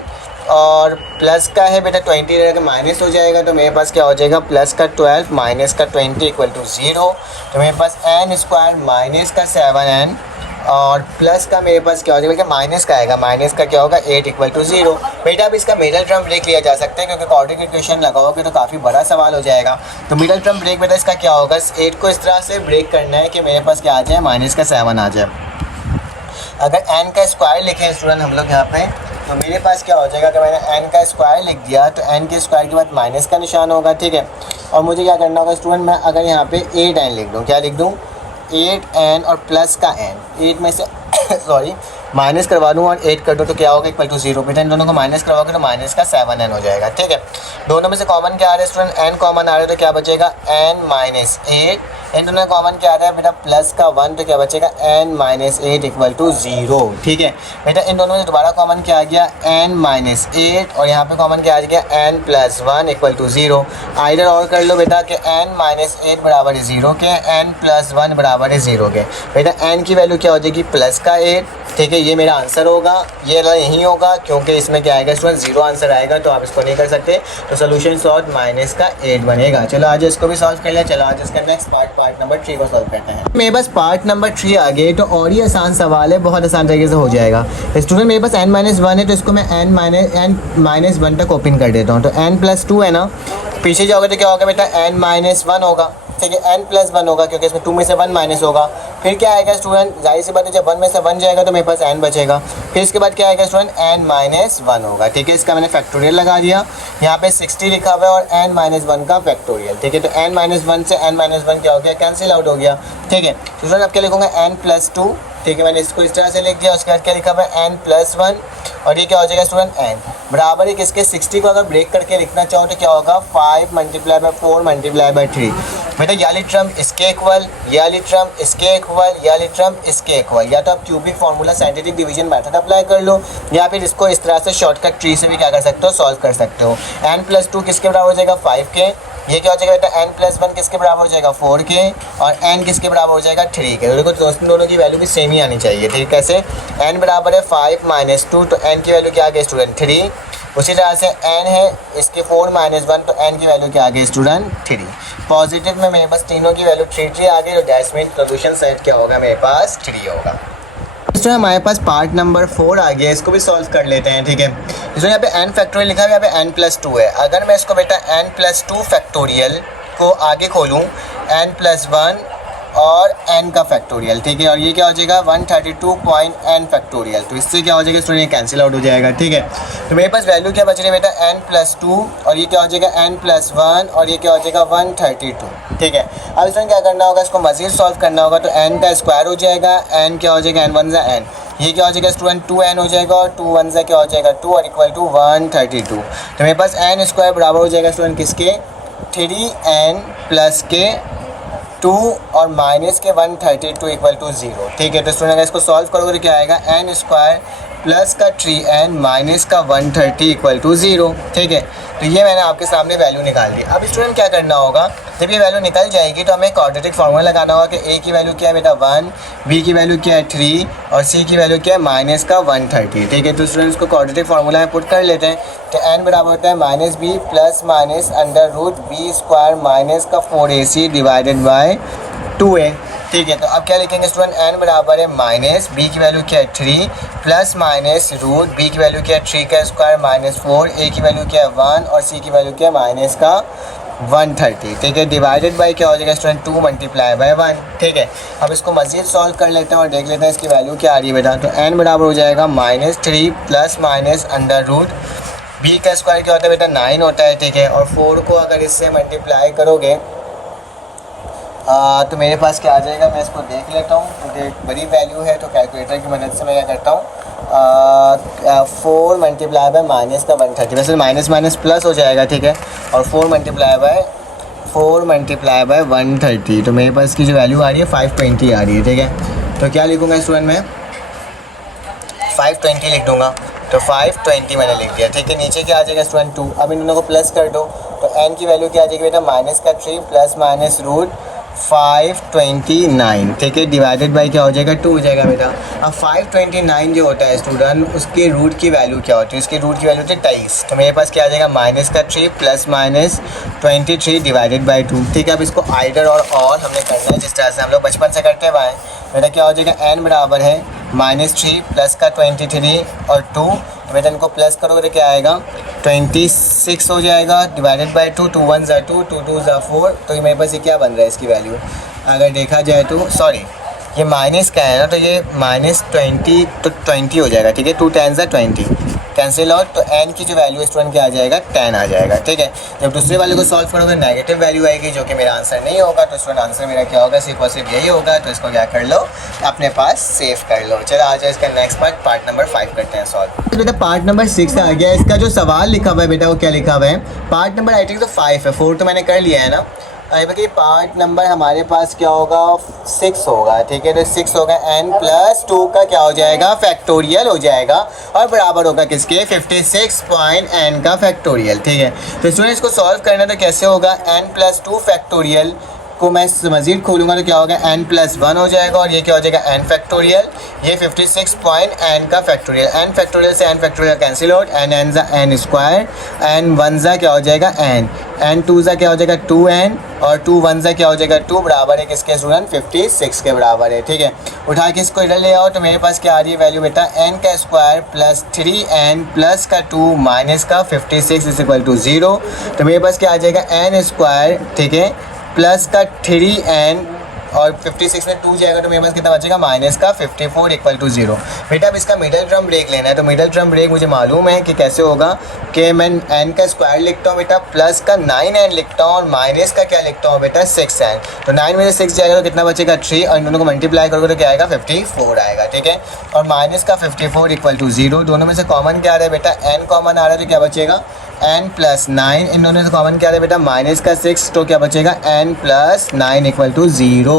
और प्लस का है बेटा 20 रहेगा माइनस हो जाएगा। तो मेरे पास क्या हो जाएगा प्लस का 12 माइनस का 20 इक्वल टू 0। तो मेरे पास n स्क्वायर माइनस का 7n और प्लस का मेरे पास क्या हो जाएगा माइनस का आएगा, माइनस का क्या होगा 8 इक्वल टू 0। बेटा अब इसका मिडल टर्म ब्रेक लिया जा सकता है क्योंकि कोऑर्डिनेट इक्वेशन लगाओगे तो काफ़ी बड़ा सवाल हो जाएगा। तो मिडल टर्म ब्रेक बेटा इसका क्या होगा, 8 को इस तरह से ब्रेक करना है कि मेरे पास क्या आ जाए माइनस का 7 आ जाए। अगर n का स्क्वायर लिखें स्टूडेंट हम लोग यहाँ पे, तो मेरे पास क्या हो जाएगा कि मैंने n का स्क्वायर लिख दिया तो n के स्क्वायर के बाद माइनस का निशान होगा। ठीक है, और मुझे क्या करना होगा स्टूडेंट, मैं अगर यहाँ पे 8n लिख दूँ, क्या लिख दूँ 8n और प्लस का n, 8 में से सॉरी माइनस करवा दूँ और 8 कर दूँ तो क्या होगा इक्वल टू 0। बेटा इन दोनों को माइनस करवाओगे तो माइनस का 7n हो जाएगा। ठीक है, दोनों में से कॉमन क्या आ रहा है स्टूडेंट, n कॉमन आ रहा है तो क्या बचेगा n-8। इन दोनों में कॉमन क्या आ रहा है बेटा प्लस का 1 तो क्या बचेगा n-8 इक्वल टू 0। ठीक है, बेटा इन दोनों में दोबारा कॉमन क्या आ गया n-8 और यहाँ पे कॉमन क्या आ गया n+1 इक्वल टू 0। आइडर और कर लो बेटा कि n-8 बराबर है 0 के, n+1 बराबर है 0 के। बेटा n की वैल्यू क्या हो जाएगी प्लस का 8। ठीक है, ये मेरा आंसर होगा, ये नहीं होगा क्योंकि इसमें क्या आएगा स्टूडेंट 0 आंसर आएगा, तो आप इसको नहीं कर सकते। तो सोल्यूशन सॉल्व माइनस का 8 बनेगा। चलो आज इसको भी सॉल्व कर लिया। चलो आज इसका नेक्स्ट पार्ट पार्ट नंबर 3 को सॉल्व करते हैं। मेरे पास पार्ट नंबर 3 आ गए तो और ही आसान सवाल है, बहुत आसान तरीके से हो जाएगा। स्टूडेंट मेरे पास n-1 है तो इसको मैं n-1 तक ओपन कर देता हूँ। तो n+2 है ना, पीछे जाओगे तो क्या होगा बेटा n-1 होगा, ठीक है, n+1 होगा क्योंकि इसमें 2 में से 1 माइनस होगा। फिर क्या आएगा स्टूडेंट, जाहिर सी बात है जब 1 में से 1 जाएगा तो मेरे पास n बचेगा। फिर इसके बाद क्या आएगा स्टूडेंट n-1 होगा, ठीक है। इसका मैंने फैक्टोरियल लगा दिया, यहाँ पे 60 लिखा हुआ है और n-1 का फैक्टोरियल, ठीक है। तो n-1 से n-1 क्या हो गया, कैंसिल आउट हो गया, ठीक है। तो स्टूडेंट अब क्या लिखूंगा n+2, ठीक है, मैंने इसको इस तरह से लिख दिया। उसके बाद क्या लिखा हुआ है n+1 और ये क्या हो जाएगा स्टूडेंट n बराबर है किसके, 60 को अगर ब्रेक करके लिखना चाहो तो क्या होगा 5 × 4 × 3। बेटा ये वाली टर्म इसके इक्वल, ये वाली टर्म इसके इक्वल, ये वाली टर्म इसके इक्वल। या तो आप cubic formula scientific division method apply कर लो या फिर इसको इस तरह से शॉर्टकट ट्री से भी क्या कर सकते हो, सॉल्व कर सकते हो। n+2 किसके बराबर हो जाएगा 5 के, ये क्या हो जाएगा बेटा n+1 किसके बराबर हो जाएगा 4 के और n किसके बराबर हो जाएगा 3 के। तो देखो दोनों की वैल्यू भी सेम ही आनी चाहिए, ठीक है। कैसे, n बराबर है 5 - 2 तो n की वैल्यू क्या आ गई स्टूडेंट 3। उसी तरह से n है इसके 4 - 1 तो n की वैल्यू क्या आ गई स्टूडेंट 3। पॉजिटिव में मेरे पास तीनों की वैल्यू 3 आ गई तो दैट्स मीन सोल्यूशन सेट क्या होगा मेरे पास 3 होगा। इसमें हमारे पास पार्ट नंबर 4 आ गया, इसको भी सॉल्व कर लेते हैं, ठीक है। इसमें यहाँ पे n फैक्टोरियल लिखा है, यहाँ पे n+2 है। अगर मैं इसको बेटा n+2 फैक्टोरियल को आगे खोलूँ n+1 और n का फैक्टोरियल, ठीक है, और ये क्या हो जाएगा 132.n फैक्टोरियल। तो इससे क्या हो जाएगा स्टूडेंट, कैंसिल आउट हो जाएगा, ठीक है। तो मेरे पास वैल्यू क्या बच रही है बेटा n+2 और ये क्या हो जाएगा n+1 और ये क्या हो जाएगा 132, ठीक है। अब इसमें क्या करना होगा, इसको मज़ीद सॉल्व करना होगा। तो n का स्क्वायर हो जाएगा, n क्या हो जाएगा n1 ज़ा n, ये क्या हो जाएगा स्टूडेंट 2n हो जाएगा और 2 ज़ा क्या हो जाएगा 2 और इक्वल टू 132। तो मेरे पास n स्क्वायर बराबर हो जाएगा स्टूडेंट किसके 3n प्लस के 2 और माइनस के 132 इक्वल टू 0, ठीक है। तो स्टूडेंट अगर इसको सॉल्व करोगे तो क्या आएगा n स्क्वायर प्लस का 3n माइनस का 130 इक्वल टू 0, ठीक है। तो ये मैंने आपके सामने वैल्यू निकाल दी। अब स्टूडेंट क्या करना होगा, जब ये वैल्यू निकल जाएगी तो हमें क्वाड्रेटिक फार्मूला लगाना होगा कि a की वैल्यू क्या है बेटा 1, b की वैल्यू क्या है 3 और c की वैल्यू क्या है माइनस का 130, ठीक है। तो स्टूडेंट इसको क्वाड्रेटिक फार्मूला में पुट कर लेते हैं। तो n बराबर होता है -b plus minus √b² minus का 4ac डिवाइडेड बाय 2a, ठीक है। तो अब क्या लिखेंगे स्टूडेंट, n बराबर है माइनस b की वैल्यू क्या है 3 प्लस माइनस रूट b की वैल्यू क्या है 3 का स्क्वायर माइनस 4, a की वैल्यू क्या है 1 और c की वैल्यू क्या है माइनस का 130, ठीक है, डिवाइडेड बाय क्या हो जाएगा स्टूडेंट 2 × 1, ठीक है। अब इसको मज़ीद सॉल्व कर लेते हैं और देख लेते हैं इसकी वैल्यू क्या आ रही है बेटा। तो n बराबर हो जाएगा -3 प्लस माइनस √b का स्क्वायर क्या होता है बेटा 9 होता है, ठीक है। और 4 को अगर इससे मल्टीप्लाई करोगे तो मेरे पास क्या आ जाएगा, मैं इसको देख लेता हूँ क्योंकि एक बड़ी वैल्यू है। तो कैलकुलेटर की मदद से मैं क्या करता हूँ 4 × माइनस का 130, वैसे माइनस माइनस प्लस हो जाएगा, ठीक है। और 4 × 130 तो मेरे पास की जो वैल्यू आ रही है 520 आ रही है, ठीक है। तो क्या लिखूँगा स्टूडेंट मैं 520 लिख दूँगा। तो 520 मैंने लिख दिया, ठीक है। नीचे क्या आ जाएगा स्टूडेंट 2, अब इन दोनों को प्लस कर दो तो n की वैल्यू क्या आ जाएगी बेटा माइनस का 3 प्लस माइनस √529, ठीक है, डिवाइडेड बाई क्या हो जाएगा 2 हो जाएगा बेटा। अब 529 जो होता है स्टूडेंट उसके रूट की वैल्यू क्या होती है, उसके रूट की वैल्यू होती है 23। तो मेरे पास क्या आ जाएगा माइनस का 3 प्लस माइनस 23 डिवाइडेड बाई 2, ठीक है। अब इसको आइडर और हमने करना है जिस तरह से हम लोग बचपन से करते हुए आए। बेटा क्या हो जाएगा n बराबर है -3 प्लस का 23 और 2, बेटा इनको प्लस करोगे तो क्या आएगा 26 हो जाएगा डिवाइडेड बाई 2, 2 1 ज़ा 2, 2 2 ज़ा 4। तो ये मेरे पास ये क्या बन रहा है इसकी वैल्यू अगर देखा जाए तो, सॉरी ये माइनस का है ना, तो ये -20 तो 20 हो जाएगा, ठीक है। 2 10 ज़ा 20 कैंसिल आउट, तो n की जो वैल्यू स्टूडेंट क्या आ जाएगा 10 आ जाएगा, ठीक है। जब दूसरे वाले को सॉल्व करोगे नेगेटिव वैल्यू आएगी जो कि मेरा आंसर नहीं होगा। तो स्टूडेंट आंसर मेरा क्या होगा, सिर्फ और सिर्फ यही होगा। तो इसको क्या कर लो अपने पास सेव कर लो। चलो आ जाए इसका नेक्स्ट पार्ट नंबर 5 करते हैं सॉल्व। तो बेटा पार्ट नंबर 6 आ गया। इसका जो सवाल लिखा हुआ है बेटा वो क्या लिखा हुआ है, पार्ट नंबर आई थिंक तो 5 है, 4 तो मैंने कर लिया है ना। अरे पार्ट नंबर हमारे पास क्या होगा 6 होगा, ठीक है। तो 6 होगा n+2 का क्या हो जाएगा फैक्टोरियल हो जाएगा और बराबर होगा किसके 56.n का फैक्टोरियल, ठीक है। तो स्टूडेंट इसको सॉल्व करना तो कैसे होगा n+2 फैक्टोरियल को मैं मज़ीद खोलूँगा तो क्या होगा, n+1 हो जाएगा और ये क्या हो जाएगा, n फैक्टोरियल। ये 56 पॉइंट n का फैक्टोरियल, n फैक्टोरियल से n factorial cancel out, n ज़ा n स्क्वायर, n1 ज़ा क्या हो जाएगा n2 ज़ा क्या हो जाएगा 2n और 2 ज़ा क्या हो जाएगा 2 बराबर है किसके स्टूडेंट, 56 के बराबर है। ठीक है, उठा के इसको इधर ले आओ तो मेरे पास क्या आ रही है वैल्यू बेटा, n का स्क्वायर प्लस 3n प्लस का 2 माइनस का 56 इज इक्वल टू 0। तो मेरे पास क्या आ जाएगा n स्क्वायर, ठीक है, प्लस का 3n और 56 में 2 जाएगा तो मेरे पास कितना बचेगा, माइनस का 54 इक्वल टू 0। बेटा अब इसका मिडल टर्म ब्रेक लेना है तो मिडल टर्म ब्रेक मुझे मालूम है कि कैसे होगा, कि मैं n का स्क्वायर लिखता हूँ बेटा, प्लस का 9n लिखता हूँ और माइनस का क्या लिखता हूँ बेटा, 6n। तो 9 में से 6 जाएगा तो कितना बचेगा 3 और इन दोनों को मल्टीप्लाई करोगे तो क्या आएगा 54 आएगा। ठीक है, और माइनस का 54 इक्वल टू 0। दोनों में से कॉमन क्या आ रहा है बेटा, n कॉमन आ रहा है तो क्या बचेगा n+9। इन दोनों से कॉमन क्या आ रहा है बेटा, माइनस का 6 तो क्या बचेगा n+9 इक्वल टू 0।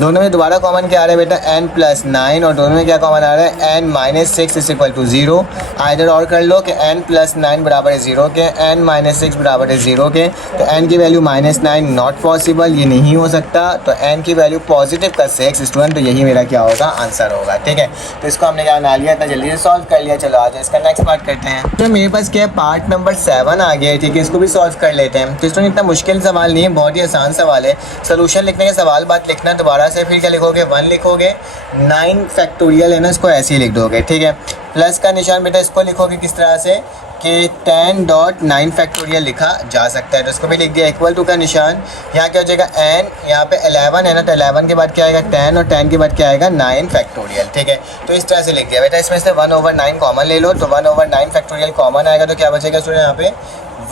दोनों में दोबारा कॉमन क्या आ रहा है बेटा, n+9 और दोनों में क्या कॉमन आ रहा है n-6 is equal to 0। Either और कर लो कि n+9 बराबर है 0 के, n-6 बराबर है 0 के। तो n की वैल्यू -9 नॉट पॉसिबल, ये नहीं हो सकता। तो n की वैल्यू पॉजिटिव का 6 स्टूडेंट, तो यही मेरा क्या होगा, आंसर होगा। ठीक है, तो इसको हमने क्या बना लिया, इतना जल्दी से सॉल्व कर लिया। चलो आज इसका नेक्स्ट पार्ट करते हैं। तो मेरे पास क्या है, पार्ट नंबर 7 आ गया है। ठीक है, इसको भी सॉल्व कर लेते हैं। तो स्टूडेंट इतना मुश्किल सवाल नहीं है, बहुत ही आसान सवाल है। सोल्यूशन लिखने के सवाल बात लिखना दोबारा से, फिर क्या लिखोगे 1 लिखोगे, 9 फैक्टोरियल है ना, इसको ऐसे ही लिख दोगे। ठीक है, प्लस का निशान बेटा इसको लिखोगे किस तरह से कि 10.9 फैक्टोरियल लिखा जा सकता है, तो इसको भी लिख दिया। इक्वल टू का निशान, यहाँ क्या हो जाएगा n, यहाँ पे 11 है ना, तो 11 के बाद क्या आएगा 10 और 10 के बाद क्या आएगा 9 फैक्टोरियल। ठीक है, तो इस तरह से लिख दिया बेटा। इसमें से 1/9 कॉमन ले लो, तो 1/9 फैक्टोरियल कॉमन आएगा तो क्या बचेगा स्टूडेंट, यहाँ पे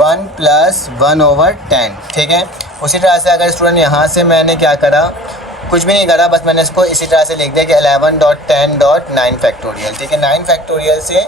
1 + 1/10। ठीक है, उसी तरह से अगर स्टूडेंट यहाँ से मैंने क्या करा, कुछ भी नहीं करा, बस मैंने इसको इसी तरह से लिख दिया कि 11.10.9 फैक्टोरियल। ठीक है, 9 फैक्टोरियल से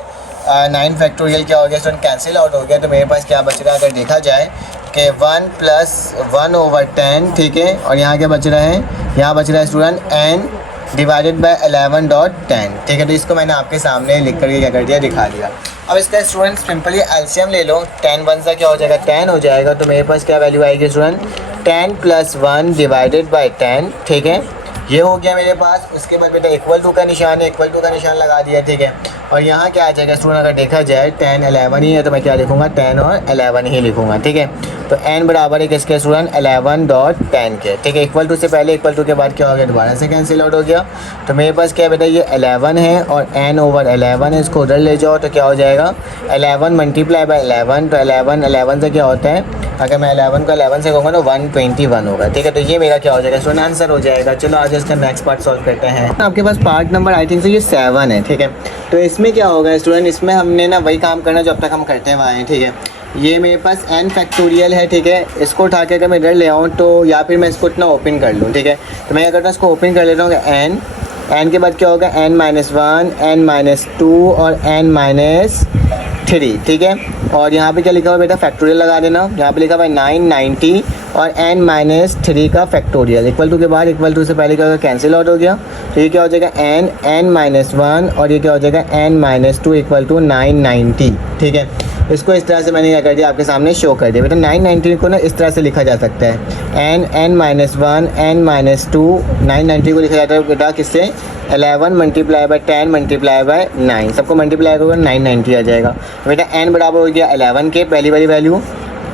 9 फैक्टोरियल क्या हो गया स्टूडेंट, कैंसिल आउट हो गया। तो मेरे पास क्या बच रहा है, अगर देखा जाए कि 1 + 1/10। ठीक है, और यहाँ क्या बच रहा है, यहाँ बच रहा है स्टूडेंट n डिवाइडेड बाय 11.10। ठीक है, तो इसको मैंने आपके सामने लिख करके क्या कर दिया, दिखा दिया। अब इसका स्टूडेंट सिंपली एलसीएम ले लो, 10 1 सा क्या हो जाएगा 10 हो जाएगा। तो मेरे पास क्या वैल्यू आएगी स्टूडेंट, 10 + 1 डिवाइडेड बाय 10। ठीक है, ये हो गया मेरे पास। उसके बाद बेटा इक्वल टू का निशान है, इक्वल टू का निशान लगा दिया। ठीक है, और यहाँ क्या आ जाएगा स्टूडेंट, अगर देखा जाए 10 11 ही है तो मैं क्या लिखूँगा, 10 और 11 ही लिखूँगा। ठीक है, तो n बराबर है किसके स्टूडेंट, 11.10 के। ठीक है, इक्वल टू से पहले इक्वल टू के बाद क्या हो गया, दोबारा से कैंसिल आउट हो गया। तो मेरे पास क्या है बेटा, ये 11 है और n/11 है, इसको उधर ले जाओ तो क्या हो जाएगा 11 × 11। तो 11 से क्या होता है, अगर मैं 11 को 11 से कहूँगा तो 121 होगा। ठीक है, तो ये मेरा क्या हो जाएगा स्टूडेंट, आंसर हो जाएगा। चलो आज इसका नेक्स्ट पार्ट सॉल्व करते हैं। आपके पास पार्ट नंबर आई थिंक से ये 7 है। ठीक है, तो इसमें क्या होगा स्टूडेंट, इसमें हमने ना वही काम करना जो अब तक हम करते हुए आए हैं। ठीक है, ये मेरे पास n फैक्टोरियल है। ठीक है, इसको उठा के अगर मैं इधर ले आऊँ तो, या फिर मैं इसको इतना ओपन कर लूँ। ठीक है, तो मैं क्या करता हूँ, इसको ओपन कर लेता हूँ। n के बाद क्या होगा n-1, n-2 और n-3। ठीक है, और यहाँ पे क्या लिखा हुआ बेटा, फैक्टोरियल लगा देना। यहाँ पे लिखा हुआ है 990 और n-3 का फैक्टोरियल। इक्वल टू के बाद इक्वल टू से पहले क्या होगा, कैंसिल आउट हो गया। तो ये क्या हो जाएगा n-1 और ये क्या हो जाएगा n-2 इक्वल टू 990। ठीक है, इसको इस तरह से मैंने क्या कर दिया, आपके सामने शो कर दिया बेटा। 990 को ना इस तरह से लिखा जा सकता है, n-1 n-2। 990 को लिखा जाता है बेटा किससे, 11 × 10 × 9। सबको मल्टीप्लाई करोगे 990 आ जाएगा। बेटा n बराबर हो गया 11 के, पहली वाली वैल्यू।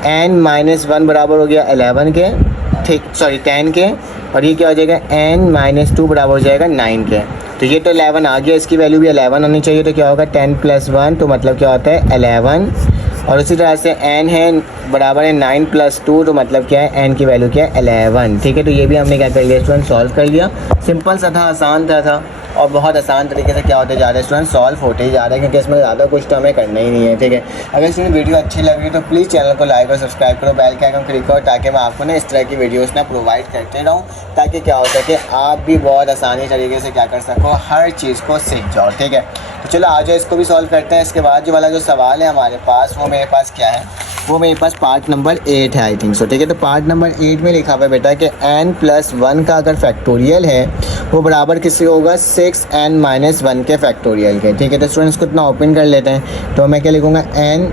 n-1 बराबर हो गया 11 के, ठीक, सॉरी 10 के। और ये क्या हो जाएगा, n-2 बराबर हो जाएगा 9 के। तो ये तो 11 आ गया, इसकी वैल्यू भी 11 होनी चाहिए। तो क्या होगा 10 + 1, तो मतलब क्या होता है 11। और उसी तरह से n है बराबर है 9 + 2, तो मतलब क्या है n की वैल्यू क्या है 11। ठीक है, तो ये भी हमने क्या कर लिया स्टूडेंट, सॉल्व कर लिया। सिंपल सा था, आसान था और बहुत आसान तरीके से क्या होते जा रहे हैं स्टूडेंट, सॉल्व होते ही जा रहे हैं, क्योंकि इसमें ज़्यादा कुछ तो हमें करना ही नहीं है। ठीक है, अगर स्टूडेंट वीडियो अच्छी लग रही है तो प्लीज़ चैनल को लाइक और सब्सक्राइब करो, बेल के आइकन क्लिक करो, ताकि मैं आपको ना इस तरह की वीडियोस ना प्रोवाइड करते रहूँ, ताकि क्या हो सके आप भी बहुत आसानी तरीके से क्या कर सको, हर चीज़ को सीख जाओ। ठीक है, तो चलो आज इसको भी सॉल्व करते हैं। इसके बाद जो वाला जो सवाल है हमारे पास, वो मेरे पास क्या है, वो मेरे पास पार्ट नंबर 8 है आई थिंक सो। ठीक है, तो पार्ट नंबर 8 में लिखा हुआ है बेटा कि n+1 का अगर फैक्टोरियल है वो बराबर किससे होगा, 6n-1 के फैक्टोरियल के। ठीक है, तो स्टूडेंट्स को इतना ओपन कर लेते हैं। तो मैं क्या लिखूँगा, n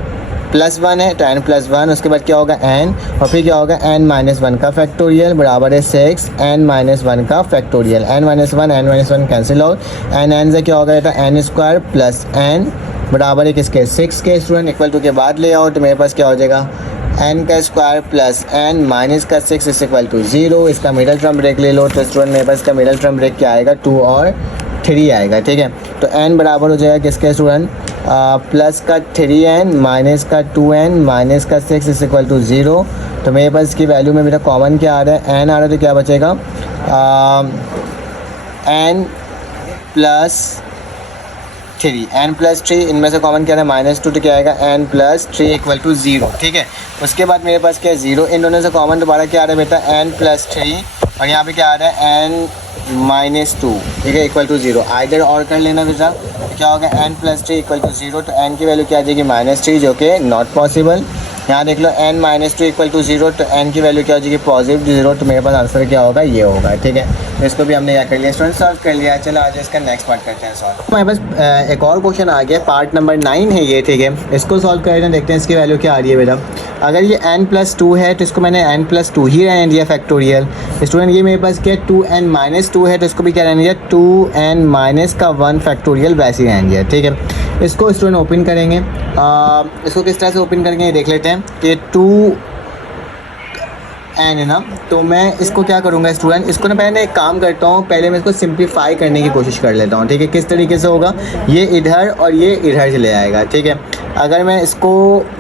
+1 है तो n + 1, उसके बाद क्या होगा n, और फिर क्या होगा n - 1 का फैक्टोरियल बराबर है 6 n - 1 का factorial, n - 1 cancel out, n से क्या होगा बेटा n² + n बराबर है किसके 6 के स्टूडेंट, इक्वल टू के बाद ले आओ तो मेरे पास क्या हो जाएगा n² + n - 6 = 0। इसका मिडल टर्म ब्रेक ले लो तो स्टूडेंट मेरे पास का मिडल टर्म ब्रेक क्या आएगा 2 और 3 आएगा, ठीक है। तो n बराबर हो जाएगा किसके स्टूडेंट प्लस का 3n माइनस का 2n माइनस का 6 = 0। तो मेरे पास इसकी वैल्यू में मेरा कॉमन क्या आ रहा है n आ रहा है, तो क्या बचेगा n + 3, n + 3 इनमें से कॉमन क्या है -2, तो क्या आएगा n + 3 = 0, ठीक है। उसके बाद मेरे पास क्या है 0, इन दोनों से कॉमन दोबारा क्या आ रहा है बेटा n + 3 और यहाँ पे क्या आ रहा है n - 2, ठीक है, = 0। आइदर और कर लेना बेटा, तो क्या होगा n + 3 = 0, तो n की वैल्यू क्या आ जाएगी -3 जो कि नॉट पॉसिबल। यहाँ देख लो n - 2 = 0, तो n की वैल्यू क्या हो जाएगी +0, तो मेरे पास आंसर क्या होगा ये होगा, ठीक है। तो इसको भी हमने क्या कर लिया स्टूडेंट सॉल्व कर लिया। चलो आज इसका नेक्स्ट पार्ट करते हैं सॉल्व। हमारे पास एक और क्वेश्चन आ गया, पार्ट नंबर 9 है ये, ठीक है। इसको सॉल्व करते हैं, देखते हैं इसकी वैल्यू क्या आ रही है बेटा। अगर ये n + 2 है तो इसको मैंने n + 2 ही रहने दिया फैक्टोरियल। स्टूडेंट ये मेरे पास क्या है 2n - 2 है तो इसको भी क्या रहने दिया 2n - 1 फैक्टोरियल वैसे ही रहने दिया, ठीक है। इसको स्टूडेंट ओपन करेंगे, इसको किस तरह से ओपन करेंगे ये देख लेते हैं कि 2n है ना, तो मैं इसको क्या करूँगा स्टूडेंट, इसको ना पहले एक काम करता हूँ, पहले मैं इसको सिंप्लीफाई करने की कोशिश कर लेता हूँ, ठीक है। किस तरीके से होगा, ये इधर और ये इधर चले आएगा, ठीक है। अगर मैं इसको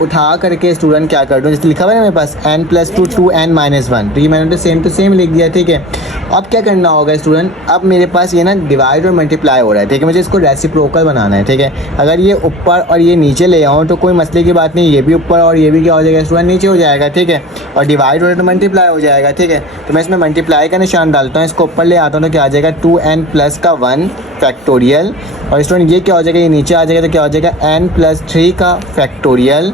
उठा करके स्टूडेंट क्या कर दूँ, जैसे लिखा हुआ है ना मेरे पास n + 2 2n - 1, तो ये मैंने तो सेम लिख दिया, ठीक है। अब क्या करना होगा स्टूडेंट, अब मेरे पास ये ना डिवाइड और मल्टीप्लाई हो रहा है, ठीक है। मुझे इसको रेसिप्रोकल बनाना है, ठीक है। अगर ये ऊपर और ये नीचे ले आऊँ तो कोई मसले की बात नहीं, ये भी ऊपर और ये भी क्या हो जाएगा स्टूडेंट नीचे हो जाएगा, ठीक है। और डिवाइड हो रहा है तो मल्टीप्लाई हो जाएगा, ठीक है। तो मैं इसमें मल्टीप्लाई का निशान डालता हूँ, इसको ऊपर ले आता हूँ तो क्या आ जाएगा 2n + 1 फैक्टोरियल, और स्टूडेंट ये क्या हो जाएगा ये नीचे आ जाएगा तो क्या हो जाएगा n + 3 का फैक्टोरियल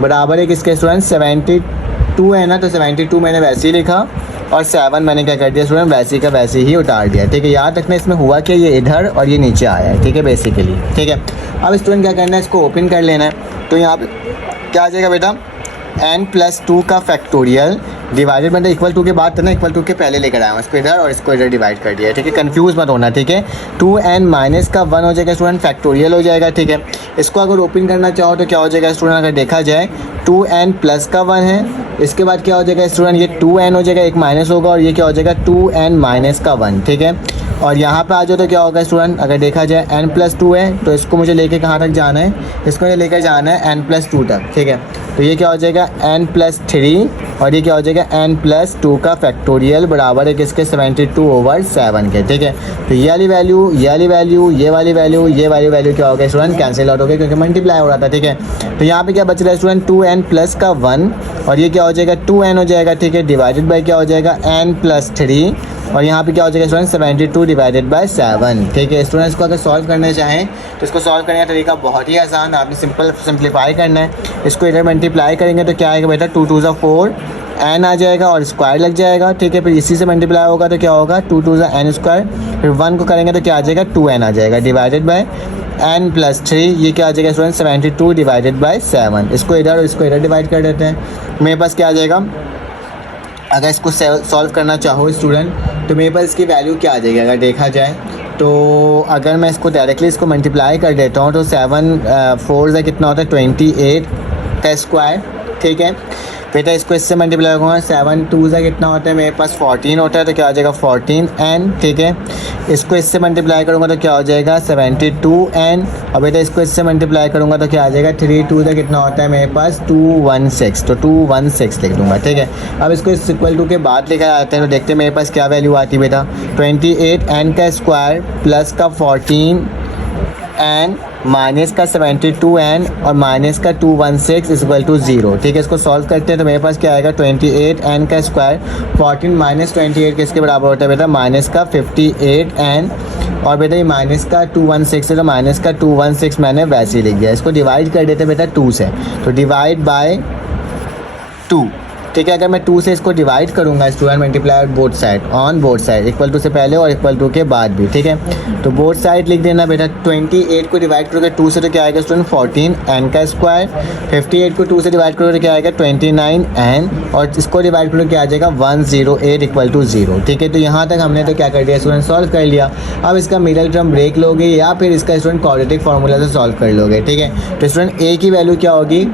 बराबर है किसके स्टूडेंट 72 है ना, तो 72 मैंने वैसे ही लिखा और 7 मैंने क्या कर दिया स्टूडेंट वैसे का वैसे ही उतार दिया, ठीक है। याद रखना इसमें हुआ कि ये इधर और ये नीचे आया है, ठीक है, बेसिकली, ठीक है। अब स्टूडेंट क्या करना है, इसको ओपन कर लेना है, तो यहाँ पे क्या आ जाएगा बेटा n + 2 का फैक्टोरियल डिवाइडेड मतलब = के बाद ना = के पहले लेकर आया हूँ, इसको इधर और इसको इधर डिवाइड कर दिया, ठीक है। कंफ्यूज मत होना, ठीक है। 2n - 1 हो जाएगा स्टूडेंट फैक्टोरियल हो जाएगा, ठीक है। इसको अगर ओपन करना चाहो तो क्या हो जाएगा स्टूडेंट, अगर देखा जाए 2n + का 1 है, इसके बाद क्या हो जाएगा स्टूडेंट ये 2n हो जाएगा, एक माइनस होगा और ये क्या हो जाएगा 2n - का 1, ठीक है। और यहाँ पे आ जाओ तो क्या होगा स्टूडेंट, अगर देखा जाए n + 2 है तो इसको मुझे लेके कहाँ तक जाना है, इसको मुझे लेकर जाना है n + 2 तक, ठीक है। तो ये क्या हो जाएगा n + 3 और ये क्या हो जाएगा n + 2 का फैक्टोरियल बराबर है किसके 72/7 के, ठीक है। तो ये वाली वैल्यू ये वाली वैल्यू ये वाली वैल्यू ये वाली वैल्यू क्या हो गया स्टूडेंट कैंसिल आउट हो गया क्योंकि मल्टीप्लाई हो रहा था, ठीक है। तो यहाँ पे क्या बच रहा है स्टूडेंट 2n + का 1 और ये क्या हो जाएगा 2n हो जाएगा, ठीक है, डिवाइडेड बाई क्या हो जाएगा n + 3 और यहाँ पे क्या हो जाएगा स्टूडेंट 72/7, ठीक है। स्टूडेंट्स को अगर सॉल्व करना चाहें तो इसको सॉल्व करने का तरीका बहुत ही आसान, आपने सिंप्लीफाई करना है। इसको इधर मल्टीप्लाई करेंगे तो क्या आएगा बेटा 2 2 4 n आ जाएगा और स्क्वायर लग जाएगा, ठीक है। फिर इसी से मल्टीप्लाई होगा तो क्या होगा 2 2 n², फिर 1 को करेंगे तो क्या आ जाएगा 2n आ जाएगा डिवाइडेड बाय n + 3, ये क्या आ जाएगा स्टूडेंट 72/7। इसको इधर और इसको इधर डिवाइड कर देते हैं, मेरे पास क्या आ जाएगा, अगर इसको सॉल्व करना चाहो स्टूडेंट तो मेरे पास इसकी वैल्यू क्या आ जाएगी, अगर देखा जाए तो अगर मैं इसको डायरेक्टली इसको मल्टीप्लाई कर देता हूँ तो 7 4 से कितना होता है 28 का स्क्वायर, ठीक है। बेटा इसको इससे मल्टीप्लाई करूँगा 7 2 से कितना होता है मेरे पास 14 होता है, तो क्या आ जाएगा 14n, ठीक है। इसको इससे मल्टीप्लाई करूँगा तो क्या हो जाएगा 72n और बेटा इसको इससे मल्टीप्लाई करूँगा तो क्या आ जाएगा 3 2 से कितना होता है मेरे पास 216, तो 216 लिख दूँगा, ठीक है। अब इसको इस = के बाद लिखा जाता है तो देखते हैं मेरे पास क्या वैल्यू आती है बेटा 28n का स्क्वायर प्लस का 14n माइनस का 72n और माइनस का 216 = 0, ठीक है। इसको सॉल्व करते हैं तो मेरे पास क्या आएगा 28n का स्क्वायर 14 - 28 किसके बराबर होता है बेटा माइनस का 58n और बेटा ये माइनस का 216 है तो माइनस का 216 मैंने वैसे ही लिख दिया। इसको डिवाइड कर देते हैं बेटा 2 से, तो डिवाइड बाय 2, ठीक है। अगर मैं 2 से इसको डिवाइड करूँगा student, multiply both side, on both side, equal to से पहले और इक्वल टू के बाद भी, ठीक है। तो बोथ साइड लिख देना बेटा। 28 को डिवाइड करोगे 2 से तो क्या आएगा स्टूडेंट 14 n का स्क्वायर। 58 को 2 से डिवाइड करोगे तो क्या आएगा 29 n, और इसको डिवाइड करोगे क्या आ जाएगा 108 इक्वल टू 0, ठीक है। तो यहाँ तक हमने तो क्या कर दिया स्टूडेंट, सॉल्व कर लिया। अब इसका मिडल टर्म ब्रेक लोगे या फिर इसका स्टूडेंट क्वाड्रेटिक फार्मूला से सॉल्व कर लोगे, ठीक है। तो स्टूडेंट a की वैल्यू क्या होगी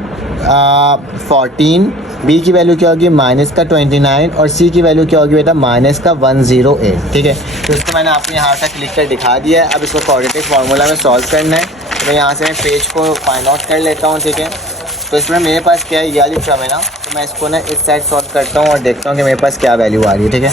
14, b की वैल्यू क्या होगी माइनस का 29 और c की वैल्यू क्या होगी बेटा माइनस का 108, ठीक है। तो इसको मैंने आपने यहाँ तक लिख कर दिखा दिया है। अब इसको क्वाड्रेटिक फार्मूला में सॉल्व करना है। तो मैं यहाँ से मैं पेज को फाइंड आउट कर लेता हूँ, ठीक है। तो इसमें मेरे पास क्या है ये वाली टर्म है ना, तो मैं इसको ना इस साइड सॉल्व करता हूँ और देखता हूँ कि मेरे पास क्या वैल्यू आ रही है, ठीक है।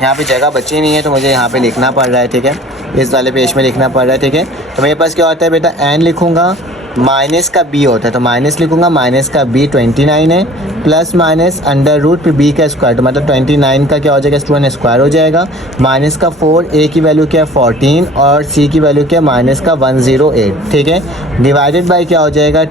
यहाँ पे जगह बची नहीं है तो मुझे यहाँ पे लिखना पड़ रहा है, ठीक है। इस वाले पेज में लिखना पड़ रहा है, ठीक है। तो मेरे पास क्या होता है बेटा n लिखूँगा, माइनस का b होता है तो माइनस लिखूँगा, माइनस का b 29 है, प्लस माइनस अंडर रूट फिर b का स्क्वायर, तो मतलब 29 का क्या हो जाएगा स्टूडेंट स्क्वायर हो जाएगा, माइनस का 4, a की वैल्यू क्या है 14 और c की वैल्यू क्या है माइनस का 108, ठीक है। डिवाइडेड बाय क्या हो जाएगा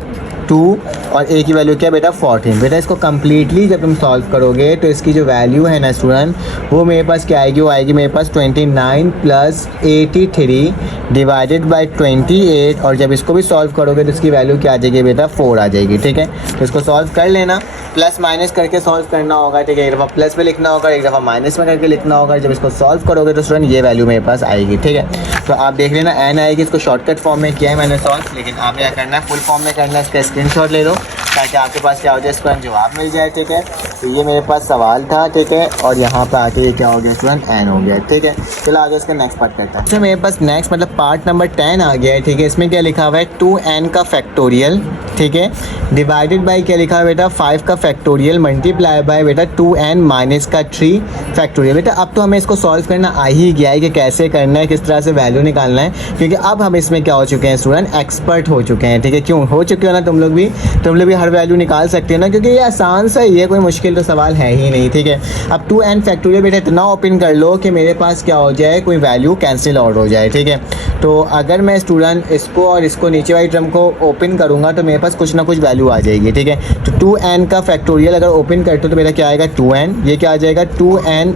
2 और a की वैल्यू क्या है बेटा 14। बेटा इसको कम्प्लीटली जब तुम सॉल्व करोगे तो इसकी जो वैल्यू है ना स्टूडेंट वो मेरे पास क्या आएगी, वो आएगी मेरे पास 29 प्लस 83 डिवाइडेड बाय 28, और जब इसको भी सॉल्व करोगे तो इसकी वैल्यू क्या आ जाएगी बेटा 4 आ जाएगी, ठीक है। तो इसको सॉल्व कर लेना, प्लस माइनस करके सॉल्व करना होगा, ठीक है। एक दफ़ा प्लस में लिखना होगा, एक दफ़ा माइनस में करके लिखना होगा। जब इसको सॉल्व करोगे तो स्टूडेंट ये वैल्यू मेरे पास आएगी, ठीक है। तो आप देख लेना n आएगी, इसको शॉर्टकट फॉर्म में किया है मैंने सॉल्व, लेकिन आपने क्या करना है फुल फॉर्म में करना है। इसका स्क्रीनशॉट ले लो ताकि आपके पास क्या हो जाए इसका जवाब मिल जाए, ठीक है। तो ये मेरे पास सवाल था, ठीक है, और यहाँ पे आके ये क्या हो गया स्टूडेंट n हो गया, ठीक है। चलो आगे इसका नेक्स्ट पार्ट करता है। अच्छा मेरे पास नेक्स्ट मतलब पार्ट नंबर 10 आ गया है, ठीक है। इसमें क्या लिखा हुआ है 2n का फैक्टोरियल, ठीक है, डिवाइडेड बाय क्या लिखा हुआ है बेटा 5 का फैक्टोरियल मल्टीप्लाई बाय बेटा 2n माइनस का 3 फैक्टोरियल। बेटा अब तो हमें इसको सॉल्व करना आ ही गया है कि कैसे करना है, किस तरह से वैल्यू निकालना है, क्योंकि अब हम इसमें क्या हो चुके हैं स्टूडेंट एक्सपर्ट हो चुके हैं, ठीक है। क्यों हो चुके हो ना तुम लोग भी हर वैल्यू निकाल सकते हो ना, क्योंकि ये आसान सा ही है, कोई मुश्किल तो सवाल है ही नहीं, ठीक है। अब 2n फैक्टोरियल बेटा इतना ओपन कर लो कि मेरे पास क्या हो जाए कोई वैल्यू कैंसिल आउट हो जाए, ठीक है। तो अगर मैं स्टूडेंट इसको और इसको नीचे वाली टर्म को ओपन करूँगा तो मेरे पास कुछ ना कुछ वैल्यू आ जाएगी, ठीक है। तो 2n का फैक्टोरियल अगर ओपन करते हो तो मेरा क्या आएगा 2n, ये क्या आ जाएगा 2n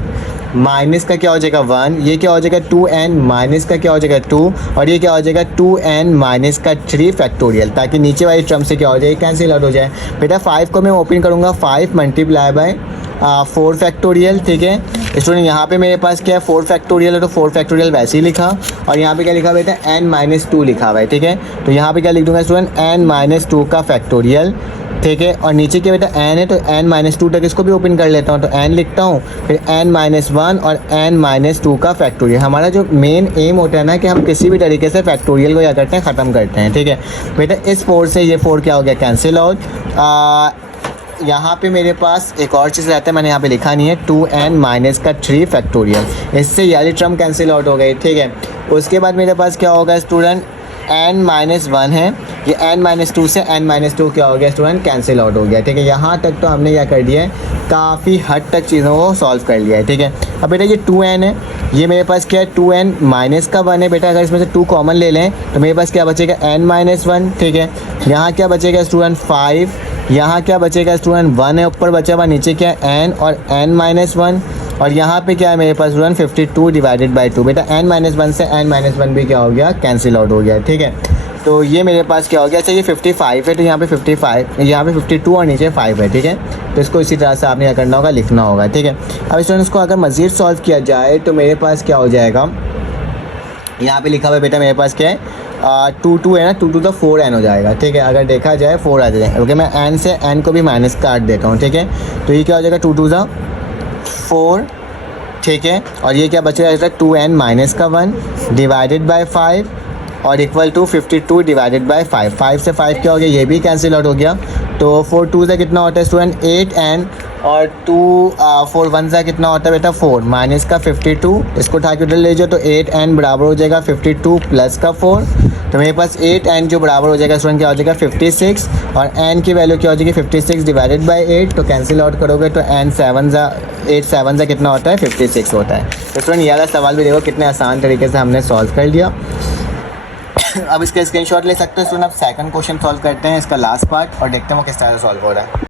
माइनस का क्या हो जाएगा 1, ये क्या हो जाएगा 2n माइनस का क्या हो जाएगा 2, और ये क्या हो जाएगा 2n माइनस का 3 फैक्टोरियल, ताकि नीचे वाली टर्म से क्या हो जाए कैंसिल आउट हो जाए। बेटा 5 को मैं ओपन करूँगा 5 मल्टीप्लाई बाय 4 फैक्टोरियल, ठीक है। स्टूडेंट यहाँ पे मेरे पास क्या है 4 फैक्टोरियल है तो 4 फैक्टोरियल वैसे ही लिखा, और यहाँ पे क्या लिखा बेटा n माइनस 2 लिखा हुआ है, ठीक है। तो यहाँ पे क्या लिख दूँगा स्टूडेंट n माइनस 2 का फैक्टोरियल, ठीक है। और नीचे क्या बेटा n है तो n माइनस 2 तक इसको भी ओपन कर लेता हूँ, तो n लिखता हूँ, फिर n माइनस 1 और n माइनस 2 का फैक्टोरियल। हमारा जो मेन एम होता है ना कि हम किसी भी तरीके से फैक्टोरियल को क्या करते हैं ख़त्म करते हैं, ठीक है। बेटा इस 4 से ये 4 क्या हो गया कैंसिल आउट। यहाँ पे मेरे पास एक और चीज़ रहता है, मैंने यहाँ पे लिखा नहीं है 2n माइनस का 3 फैक्टोरियल, इससे ये वाली टर्म कैंसिल आउट हो गई, ठीक है। उसके बाद मेरे पास क्या होगा स्टूडेंट n माइनस 1 है, ये n माइनस 2 से n माइनस 2 क्या हो गया स्टूडेंट कैंसिल आउट हो गया, ठीक है। यहाँ तक तो हमने क्या कर दिया है काफ़ी हद तक चीज़ों को सॉल्व कर लिया है, ठीक है। अब बेटा ये 2n है, ये मेरे पास क्या है 2n माइनस का 1 है। बेटा अगर इसमें से 2 कॉमन ले लें तो मेरे पास क्या बचेगा n माइनस 1, ठीक है। यहाँ क्या बचेगा स्टूडेंट 5, यहाँ क्या बचेगा स्टूडेंट 1 है ऊपर बचा हुआ, नीचे क्या है n और n माइनस 1, और यहाँ पे क्या है मेरे पास स्टूडेंट 52 डिवाइडेड बाय 2। बेटा n माइनस 1 से n माइनस 1 भी क्या हो गया कैंसिल आउट हो गया, ठीक है। तो ये मेरे पास क्या हो गया, अच्छा ये 55 है तो यहाँ पे 55, यहाँ पे 52 और नीचे 5 है, ठीक है। तो इसको इसी तरह से आपने क्या करना होगा लिखना होगा, ठीक है। अब स्टूडेंट इसको अगर मज़ीद सॉल्व किया जाए तो मेरे पास क्या हो जाएगा, यहाँ पे लिखा हुआ है बेटा मेरे पास क्या है 2 है ना, 2 तो 4n हो जाएगा, ठीक है। अगर देखा जाए 4 आ जाएगा, ओके। मैं n से n को भी माइनस काट देता हूँ, ठीक है। तो ये क्या हो जाएगा 2 2 4, ठीक है। और ये क्या बचेगा 2n माइनस का 1 डिवाइडेड बाय 5 और इक्वल टू 52 डिवाइडेड बाय 5। 5 से 5 क्या हो गया, ये भी कैंसिल आउट हो गया। तो 4 2 से कितना होता है स्टूडेंट 8n, और 4 1 से कितना होता है बेटा 4 माइनस का 52, इसको उठा के उधर ले जाओ तो 8n बराबर हो जाएगा 52 प्लस का 4। तो मेरे पास 8n जो बराबर हो जाएगा स्टूडेंट क्या हो जाएगा 56, और n की वैल्यू क्या हो जाएगी 56 डिवाइडेड बाय 8। तो कैंसिल आउट करोगे तो n 8 7 से कितना होता है 56 होता है। तो स्टूडेंट ये वाला सवाल भी देखो कितने आसान तरीके से हमने सॉल्व कर लिया। अब इसका स्क्रीनशॉट ले सकते हो स्टूडेंट। अब सेकंड क्वेश्चन सॉल्व करते हैं, इसका लास्ट पार्ट, और देखते हैं वो किस तरह से सॉल्व हो रहा है।